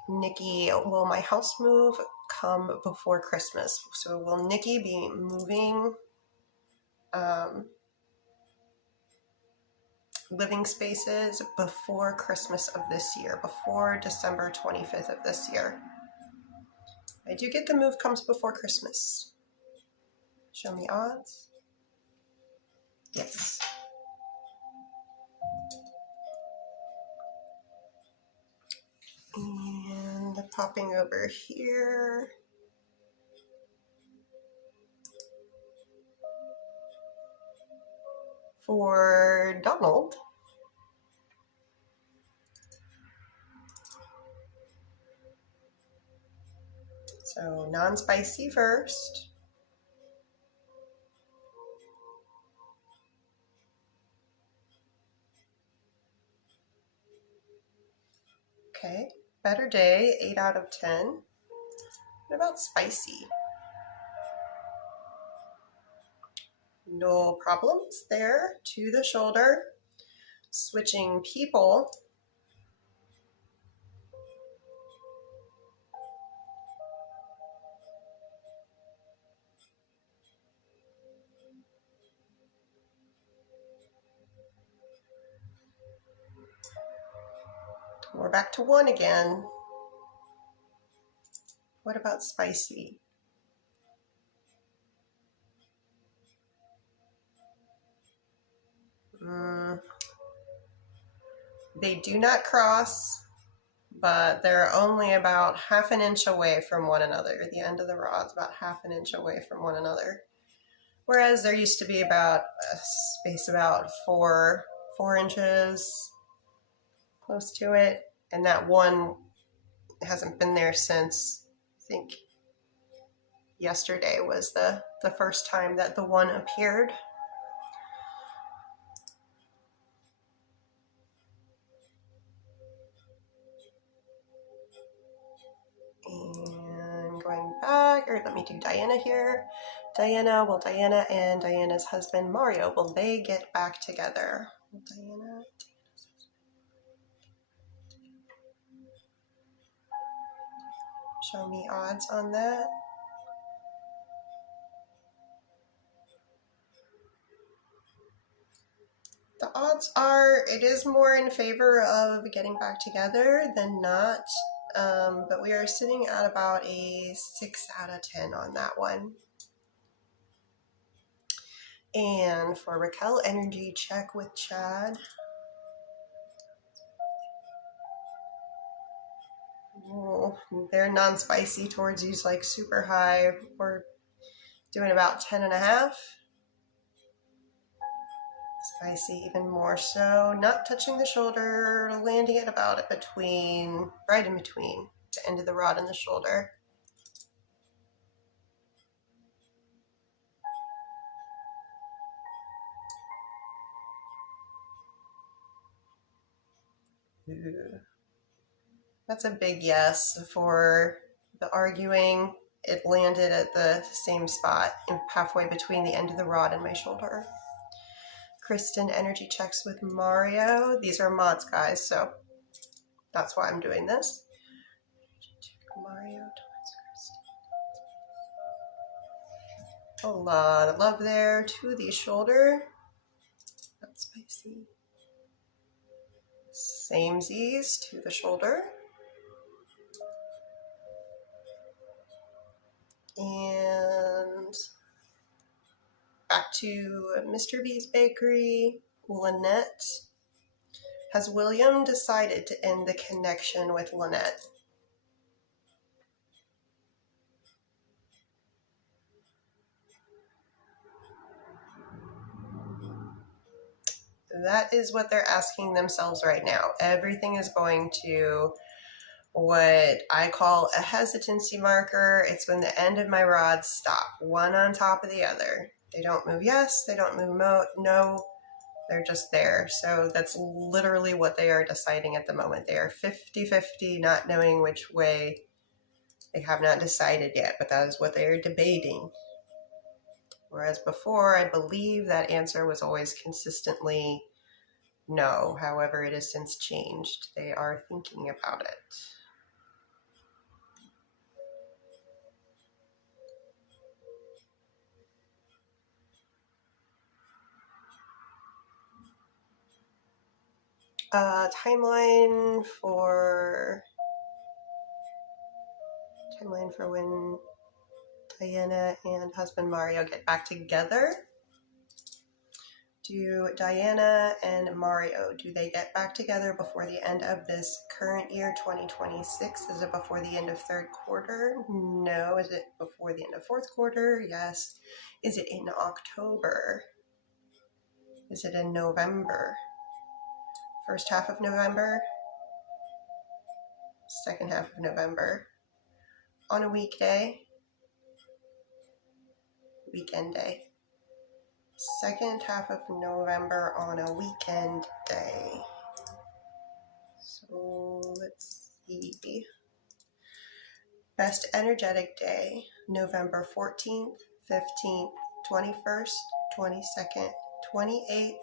Nikki, will my house move come before Christmas? So will Nikki be moving living spaces before Christmas of this year, before December 25th of this year? I do get the move comes before Christmas. Show me odds. Yes. And popping over here. For Donald, so non-spicy first. Okay, better day, 8 out of 10. What about spicy? No problems there, to the shoulder. Switching people. We're back to 1 again. What about spicy? They do not cross, but they're only about half an inch away from one another. The end of the rod's about half an inch away from one another. Whereas there used to be about a space about 4 inches close to it. And that one hasn't been there since, I think, yesterday was the first time that the one appeared. And going back, or let me do Diana here. Diana and Diana's husband Mario, will they get back together? Diana. Show me odds on that. The odds are it is more in favor of getting back together than not, but we are sitting at about a 6 out of 10 on that one. And for Raquel, energy check with Chad. Oh, they're non-spicy towards you's like super high. We're doing about 10.5. Spicy even more so. Not touching the shoulder, landing at about right in between the end of the rod and the shoulder. Ooh. That's a big yes for the arguing. It landed at the same spot, halfway between the end of the rod and my shoulder. Kristen, energy checks with Mario. These are mods, guys, so that's why I'm doing this. Mario towards Kristen. A lot of love there to the shoulder. Not spicy. Same Z's to the shoulder. And back to Mr. V's Bakery. Lynette. Has William decided to end the connection with Lynette? That is what they're asking themselves right now. Everything is going to what I call a hesitancy marker. It's when the end of my rods stop, one on top of the other. They don't move yes, they don't move no, they're just there. So that's literally what they are deciding at the moment. They are 50-50, not knowing which way. They have not decided yet, but that is what they are debating. Whereas before, I believe that answer was always consistently no. However, it has since changed. They are thinking about it. Timeline for when Diana and husband Mario get back together. Do Diana and Mario, do they get back together before the end of this current year, 2026? Is it before the end of third quarter? No. Is it before the end of fourth quarter? Yes. Is it in October? Is it in November? First half of November? Second half of November? On a weekday? Weekend day. Second half of November on a weekend day. So let's see. Best energetic day, November 14th, 15th, 21st, 22nd, 28th,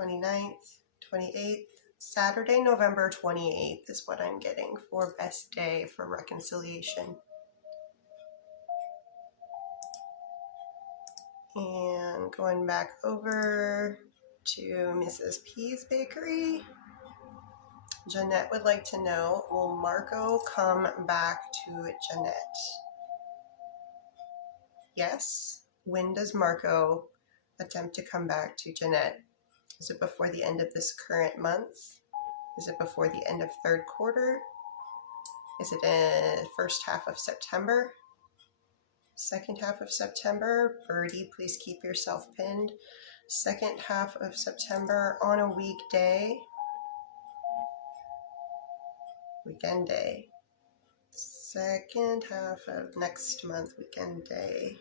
29th, 28th. Saturday, November 28th is what I'm getting for best day for reconciliation. And going back over to Mrs. P's Bakery, Jeanette would like to know, will Marco come back to Jeanette? Yes. When does Marco attempt to come back to Jeanette? Is it before the end of this current month? Is it before the end of third quarter? Is it in first half of September? Second half of September? Birdie, please keep yourself pinned. Second half of September on a weekday. Weekend day. Second half of next month, weekend day.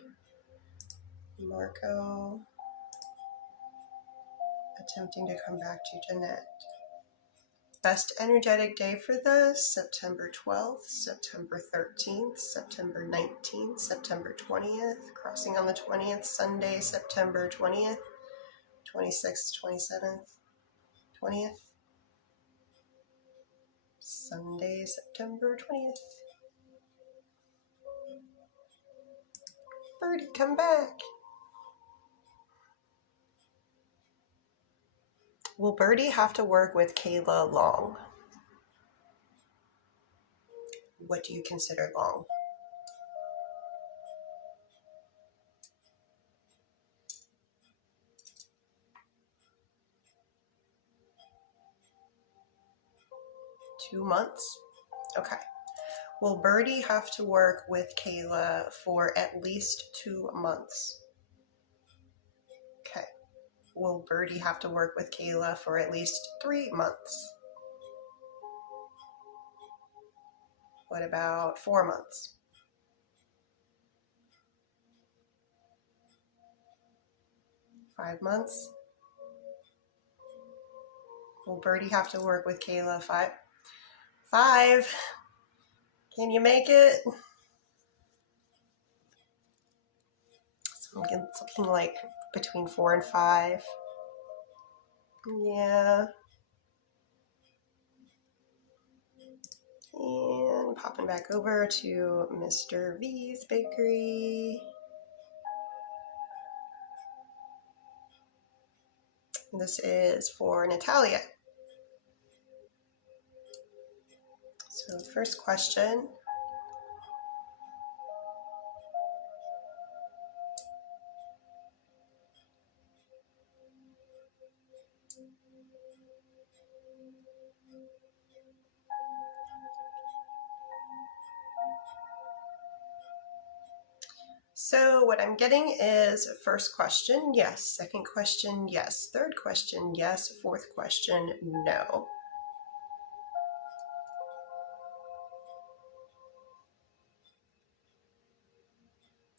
Marco attempting to come back to Jeanette. Best energetic day for this, September 12th, September 13th, September 19th, September 20th, crossing on the 20th, Sunday, September 20th, 26th, 27th, 20th, Sunday, September 20th. Birdie, come back. Will Birdie have to work with Kayla long? What do you consider long? Two months? Okay. Will Birdie have to work with Kayla for at least 2 months? Okay. Will Birdie have to work with Kayla for at least 3 months? What about 4 months? 5 months? Will Birdie have to work with Kayla 5? 5? Can you make it? So it's looking like between 4 and 5. Yeah. And popping back over to Mr. V's Bakery. This is for Natalia. So first question. So what I'm getting is first question, yes. Second question, yes. Third question, yes. Fourth question, no.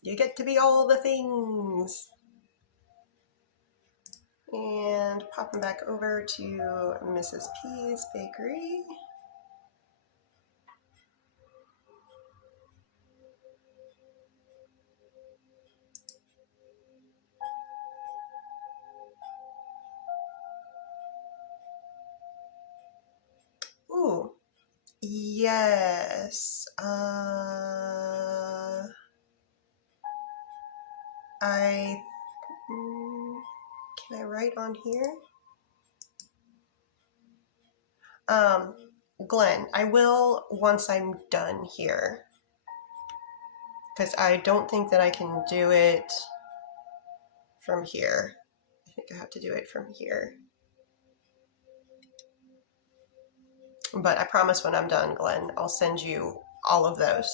You get to be all the things. And popping back over to Mrs. P's Bakery. Ooh, yes. Can I write on here? Glenn, I will once I'm done here. Because I don't think that I can do it from here. I think I have to do it from here. But I promise when I'm done, Glenn, I'll send you all of those.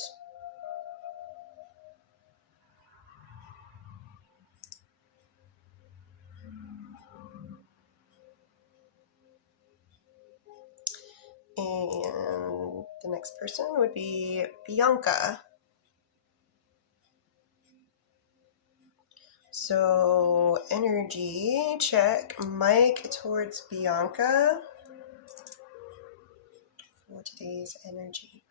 And the next person would be Bianca. So energy check, mic towards Bianca for today's energy.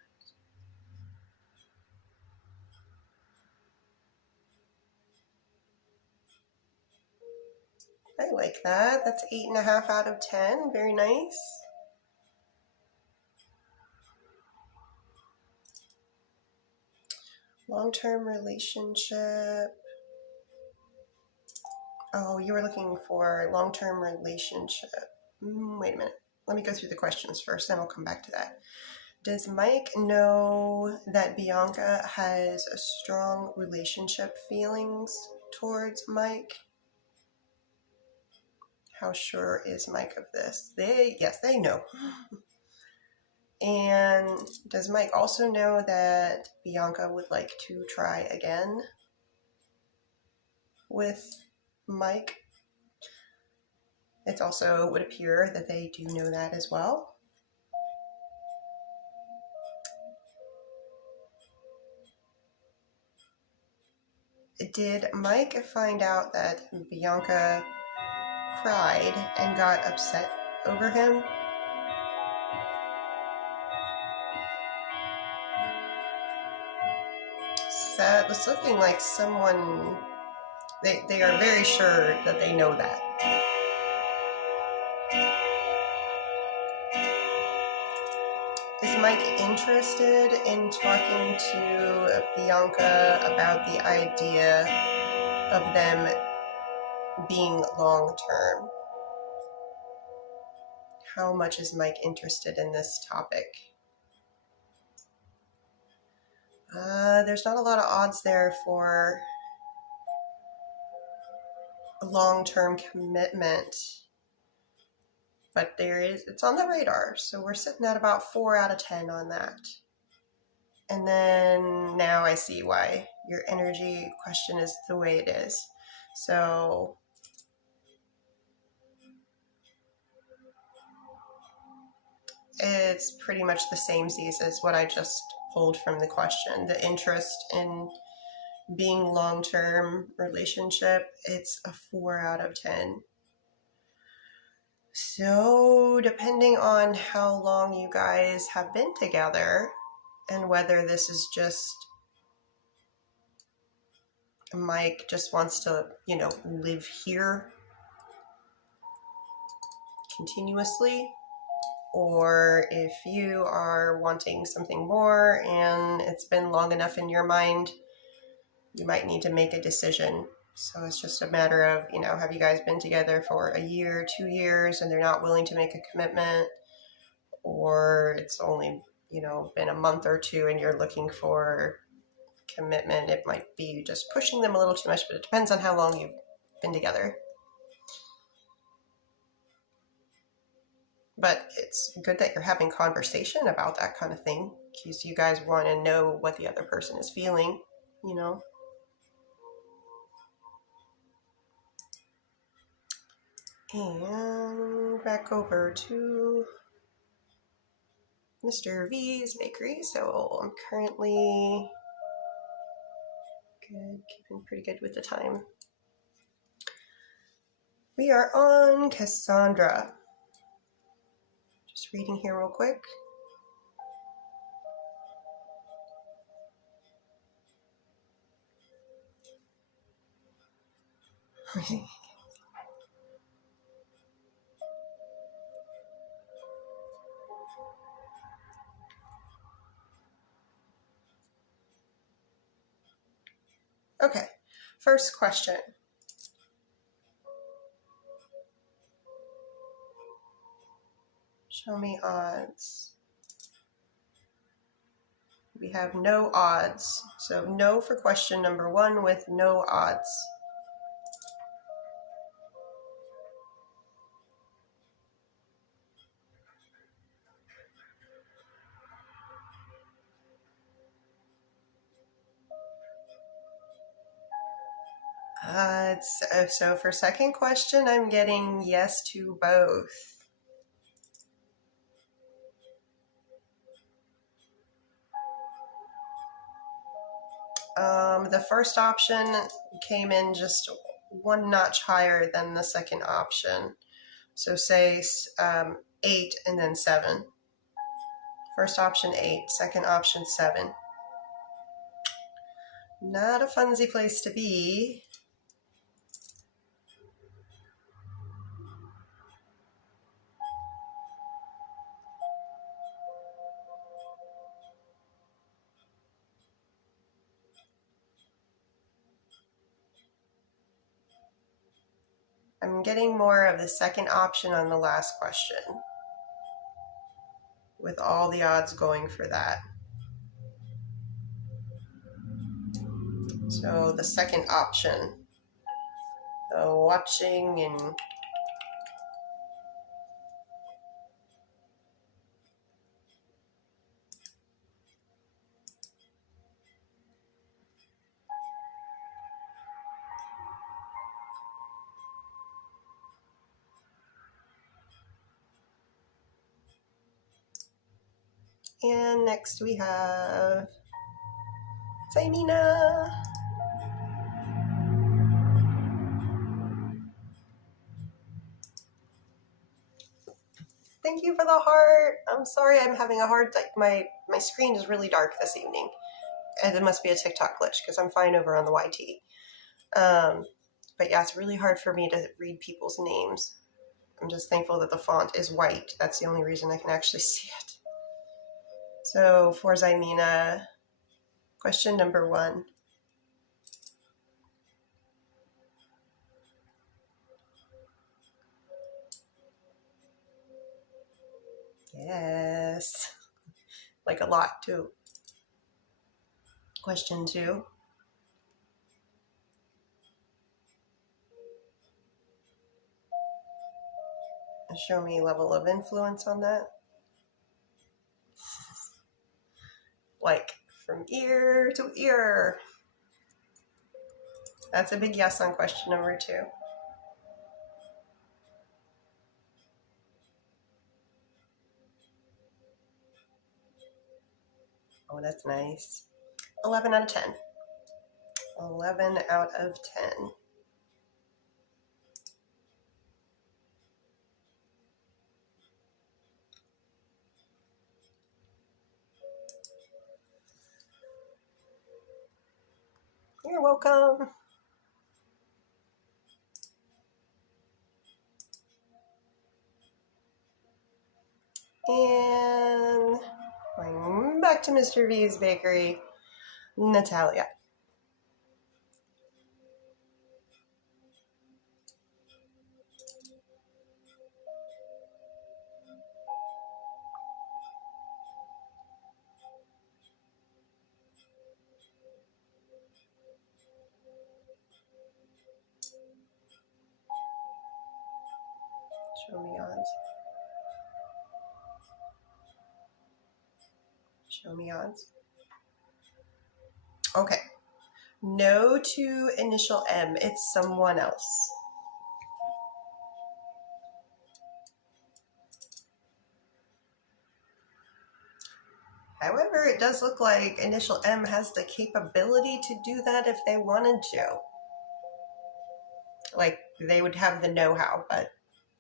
I like that. That's 8.5 out of 10. Very nice. Long-term relationship. Oh, you were looking for long-term relationship. Wait a minute. Let me go through the questions first, then we'll come back to that. Does Mike know that Bianca has a strong relationship feelings towards Mike? How sure is Mike of this? Yes, they know. And does Mike also know that Bianca would like to try again with Mike? It also would appear that they do know that as well. Did Mike find out that Bianca cried and got upset over him? So it's looking like someone, they are very sure that they know that. Is Mike interested in talking to Bianca about the idea of them being long-term? How much is Mike interested in this topic? There's not a lot of odds there for a long-term commitment, but it's on the radar. So we're sitting at about 4 out of 10 on that. And then now I see why your energy question is the way it is. So it's pretty much the same Z's as what I just pulled from the question. The interest in being long-term relationship, it's a 4 out of 10. So depending on how long you guys have been together and whether this is just Mike just wants to, live here continuously, or if you are wanting something more and it's been long enough in your mind, you might need to make a decision. So it's just a matter of, have you guys been together for a year, 2 years, and they're not willing to make a commitment, or it's only, been a month or two and you're looking for commitment. It might be just pushing them a little too much, but it depends on how long you've been together. But it's good that you're having conversation about that kind of thing, because you guys want to know what the other person is feeling, And back over to Mr. V's bakery. So I'm currently keeping pretty good with the time. We are on Cassandra. Just reading here real quick. Okay, first question. Show me odds. We have no odds. So no for question number 1 with no odds. So for second question, I'm getting yes to both. The first option came in just 1 notch higher than the second option. So say 8 and then 7. First option 8, second option 7. Not a funsy place to be. I'm getting more of the second option on the last question, with all the odds going for that. So the second option, the watching and And next we have Zaimina. Thank you for the heart. I'm sorry I'm having a hard time. My screen is really dark this evening. And it must be a TikTok glitch because I'm fine over on the YT. But yeah, it's really hard for me to read people's names. I'm just thankful that the font is white. That's the only reason I can actually see it. So for Zaimina, question number 1. Yes. Like a lot too. Question 2. Show me level of influence on that. Like from ear to ear. That's a big yes on question number 2. Oh, that's nice. 11 out of 10. 11 out of 10. You're welcome. And going back to Mr. V's Bakery, Natalia. Show me odds. Show me odds. Okay. No to initial M. It's someone else. However, it does look like initial M has the capability to do that if they wanted to. Like, they would have the know-how, but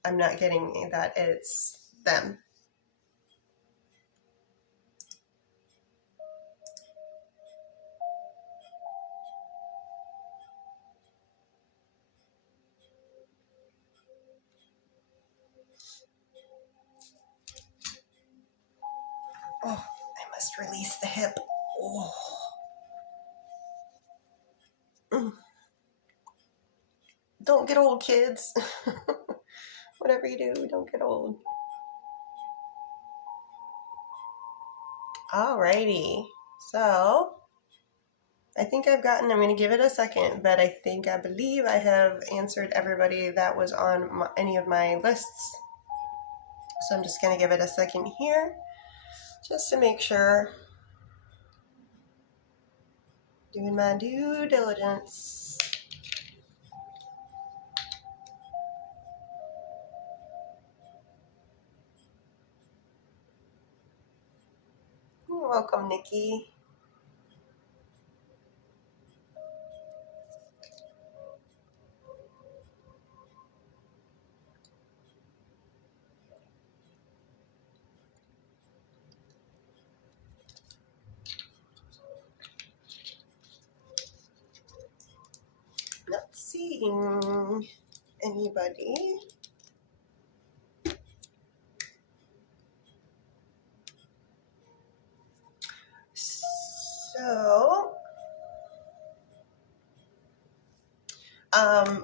I'm not getting that it's them. Oh, I must release the hip. Oh. Don't get old, kids. Whatever you do, don't get old. Alrighty. So, I think I'm going to give it a second, but I believe I have answered everybody that was on any of my lists. So I'm just going to give it a second here, just to make sure. Doing my due diligence. You're welcome, Nikki. Not seeing anybody. So,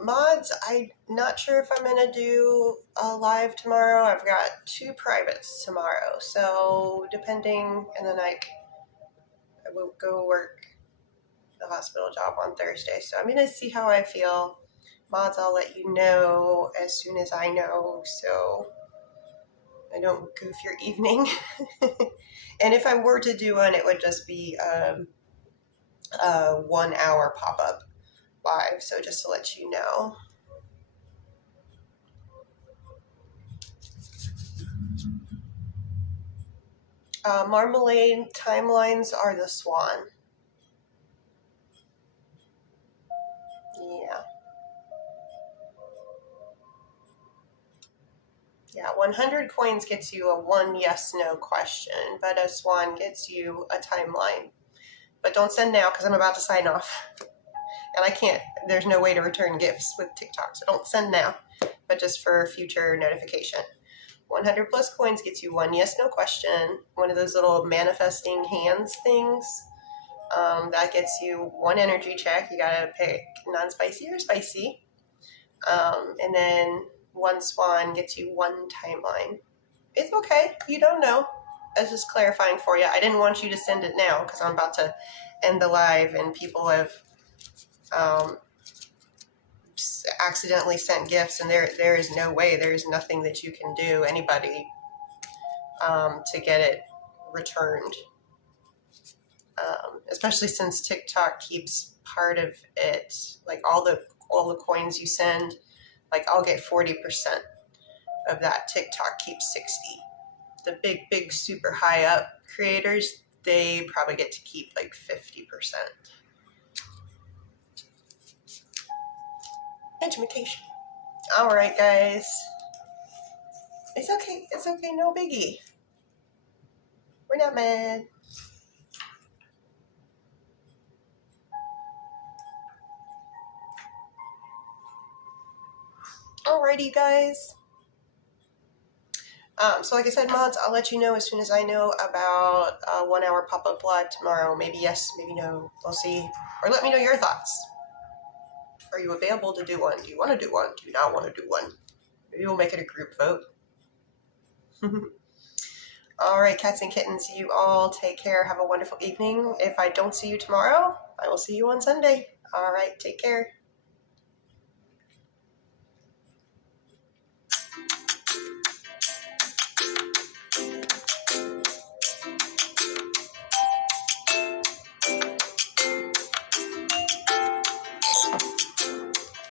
mods, I'm not sure if I'm going to do a live tomorrow. I've got 2 privates tomorrow. So, depending, and then I will go work the hospital job on Thursday. So, I'm going to see how I feel. Mods, I'll let you know as soon as I know, so I don't goof your evening. And if I were to do one, it would just be a 1-hour pop-up live, so just to let you know. Marmalade timelines are the swan. Yeah. Yeah, 100 coins gets you a 1 yes/no question, but a swan gets you a timeline. But don't send now because I'm about to sign off. And I can't, there's no way to return gifts with TikTok, so don't send now, but just for future notification. 100 plus coins gets you 1 yes/no question, one of those little manifesting hands things. That gets you 1 energy check. You gotta pick non-spicy or spicy. And then 1 swan gets you 1 timeline. It's okay. You don't know. That's just clarifying for you. I didn't want you to send it now because I'm about to end the live and people have accidentally sent gifts, and there is no way, there is nothing that you can do, anybody, to get it returned. Especially since TikTok keeps part of it, like all the coins you send, like I'll get 40% of that. TikTok keeps 60. The big super high up creators, they probably get to keep like 50%. Education. All right, guys. It's okay. It's okay. No biggie. We're not mad. Alrighty, guys. So like I said, mods, I'll let you know as soon as I know about a 1 hour pop-up live tomorrow. Maybe yes, maybe no. We'll see. Or let me know your thoughts. Are you available to do one? Do you want to do one? Do you not want to do one? Maybe we'll make it a group vote. All right, cats and kittens, you all take care. Have a wonderful evening. If I don't see you tomorrow, I will see you on Sunday. All right, take care.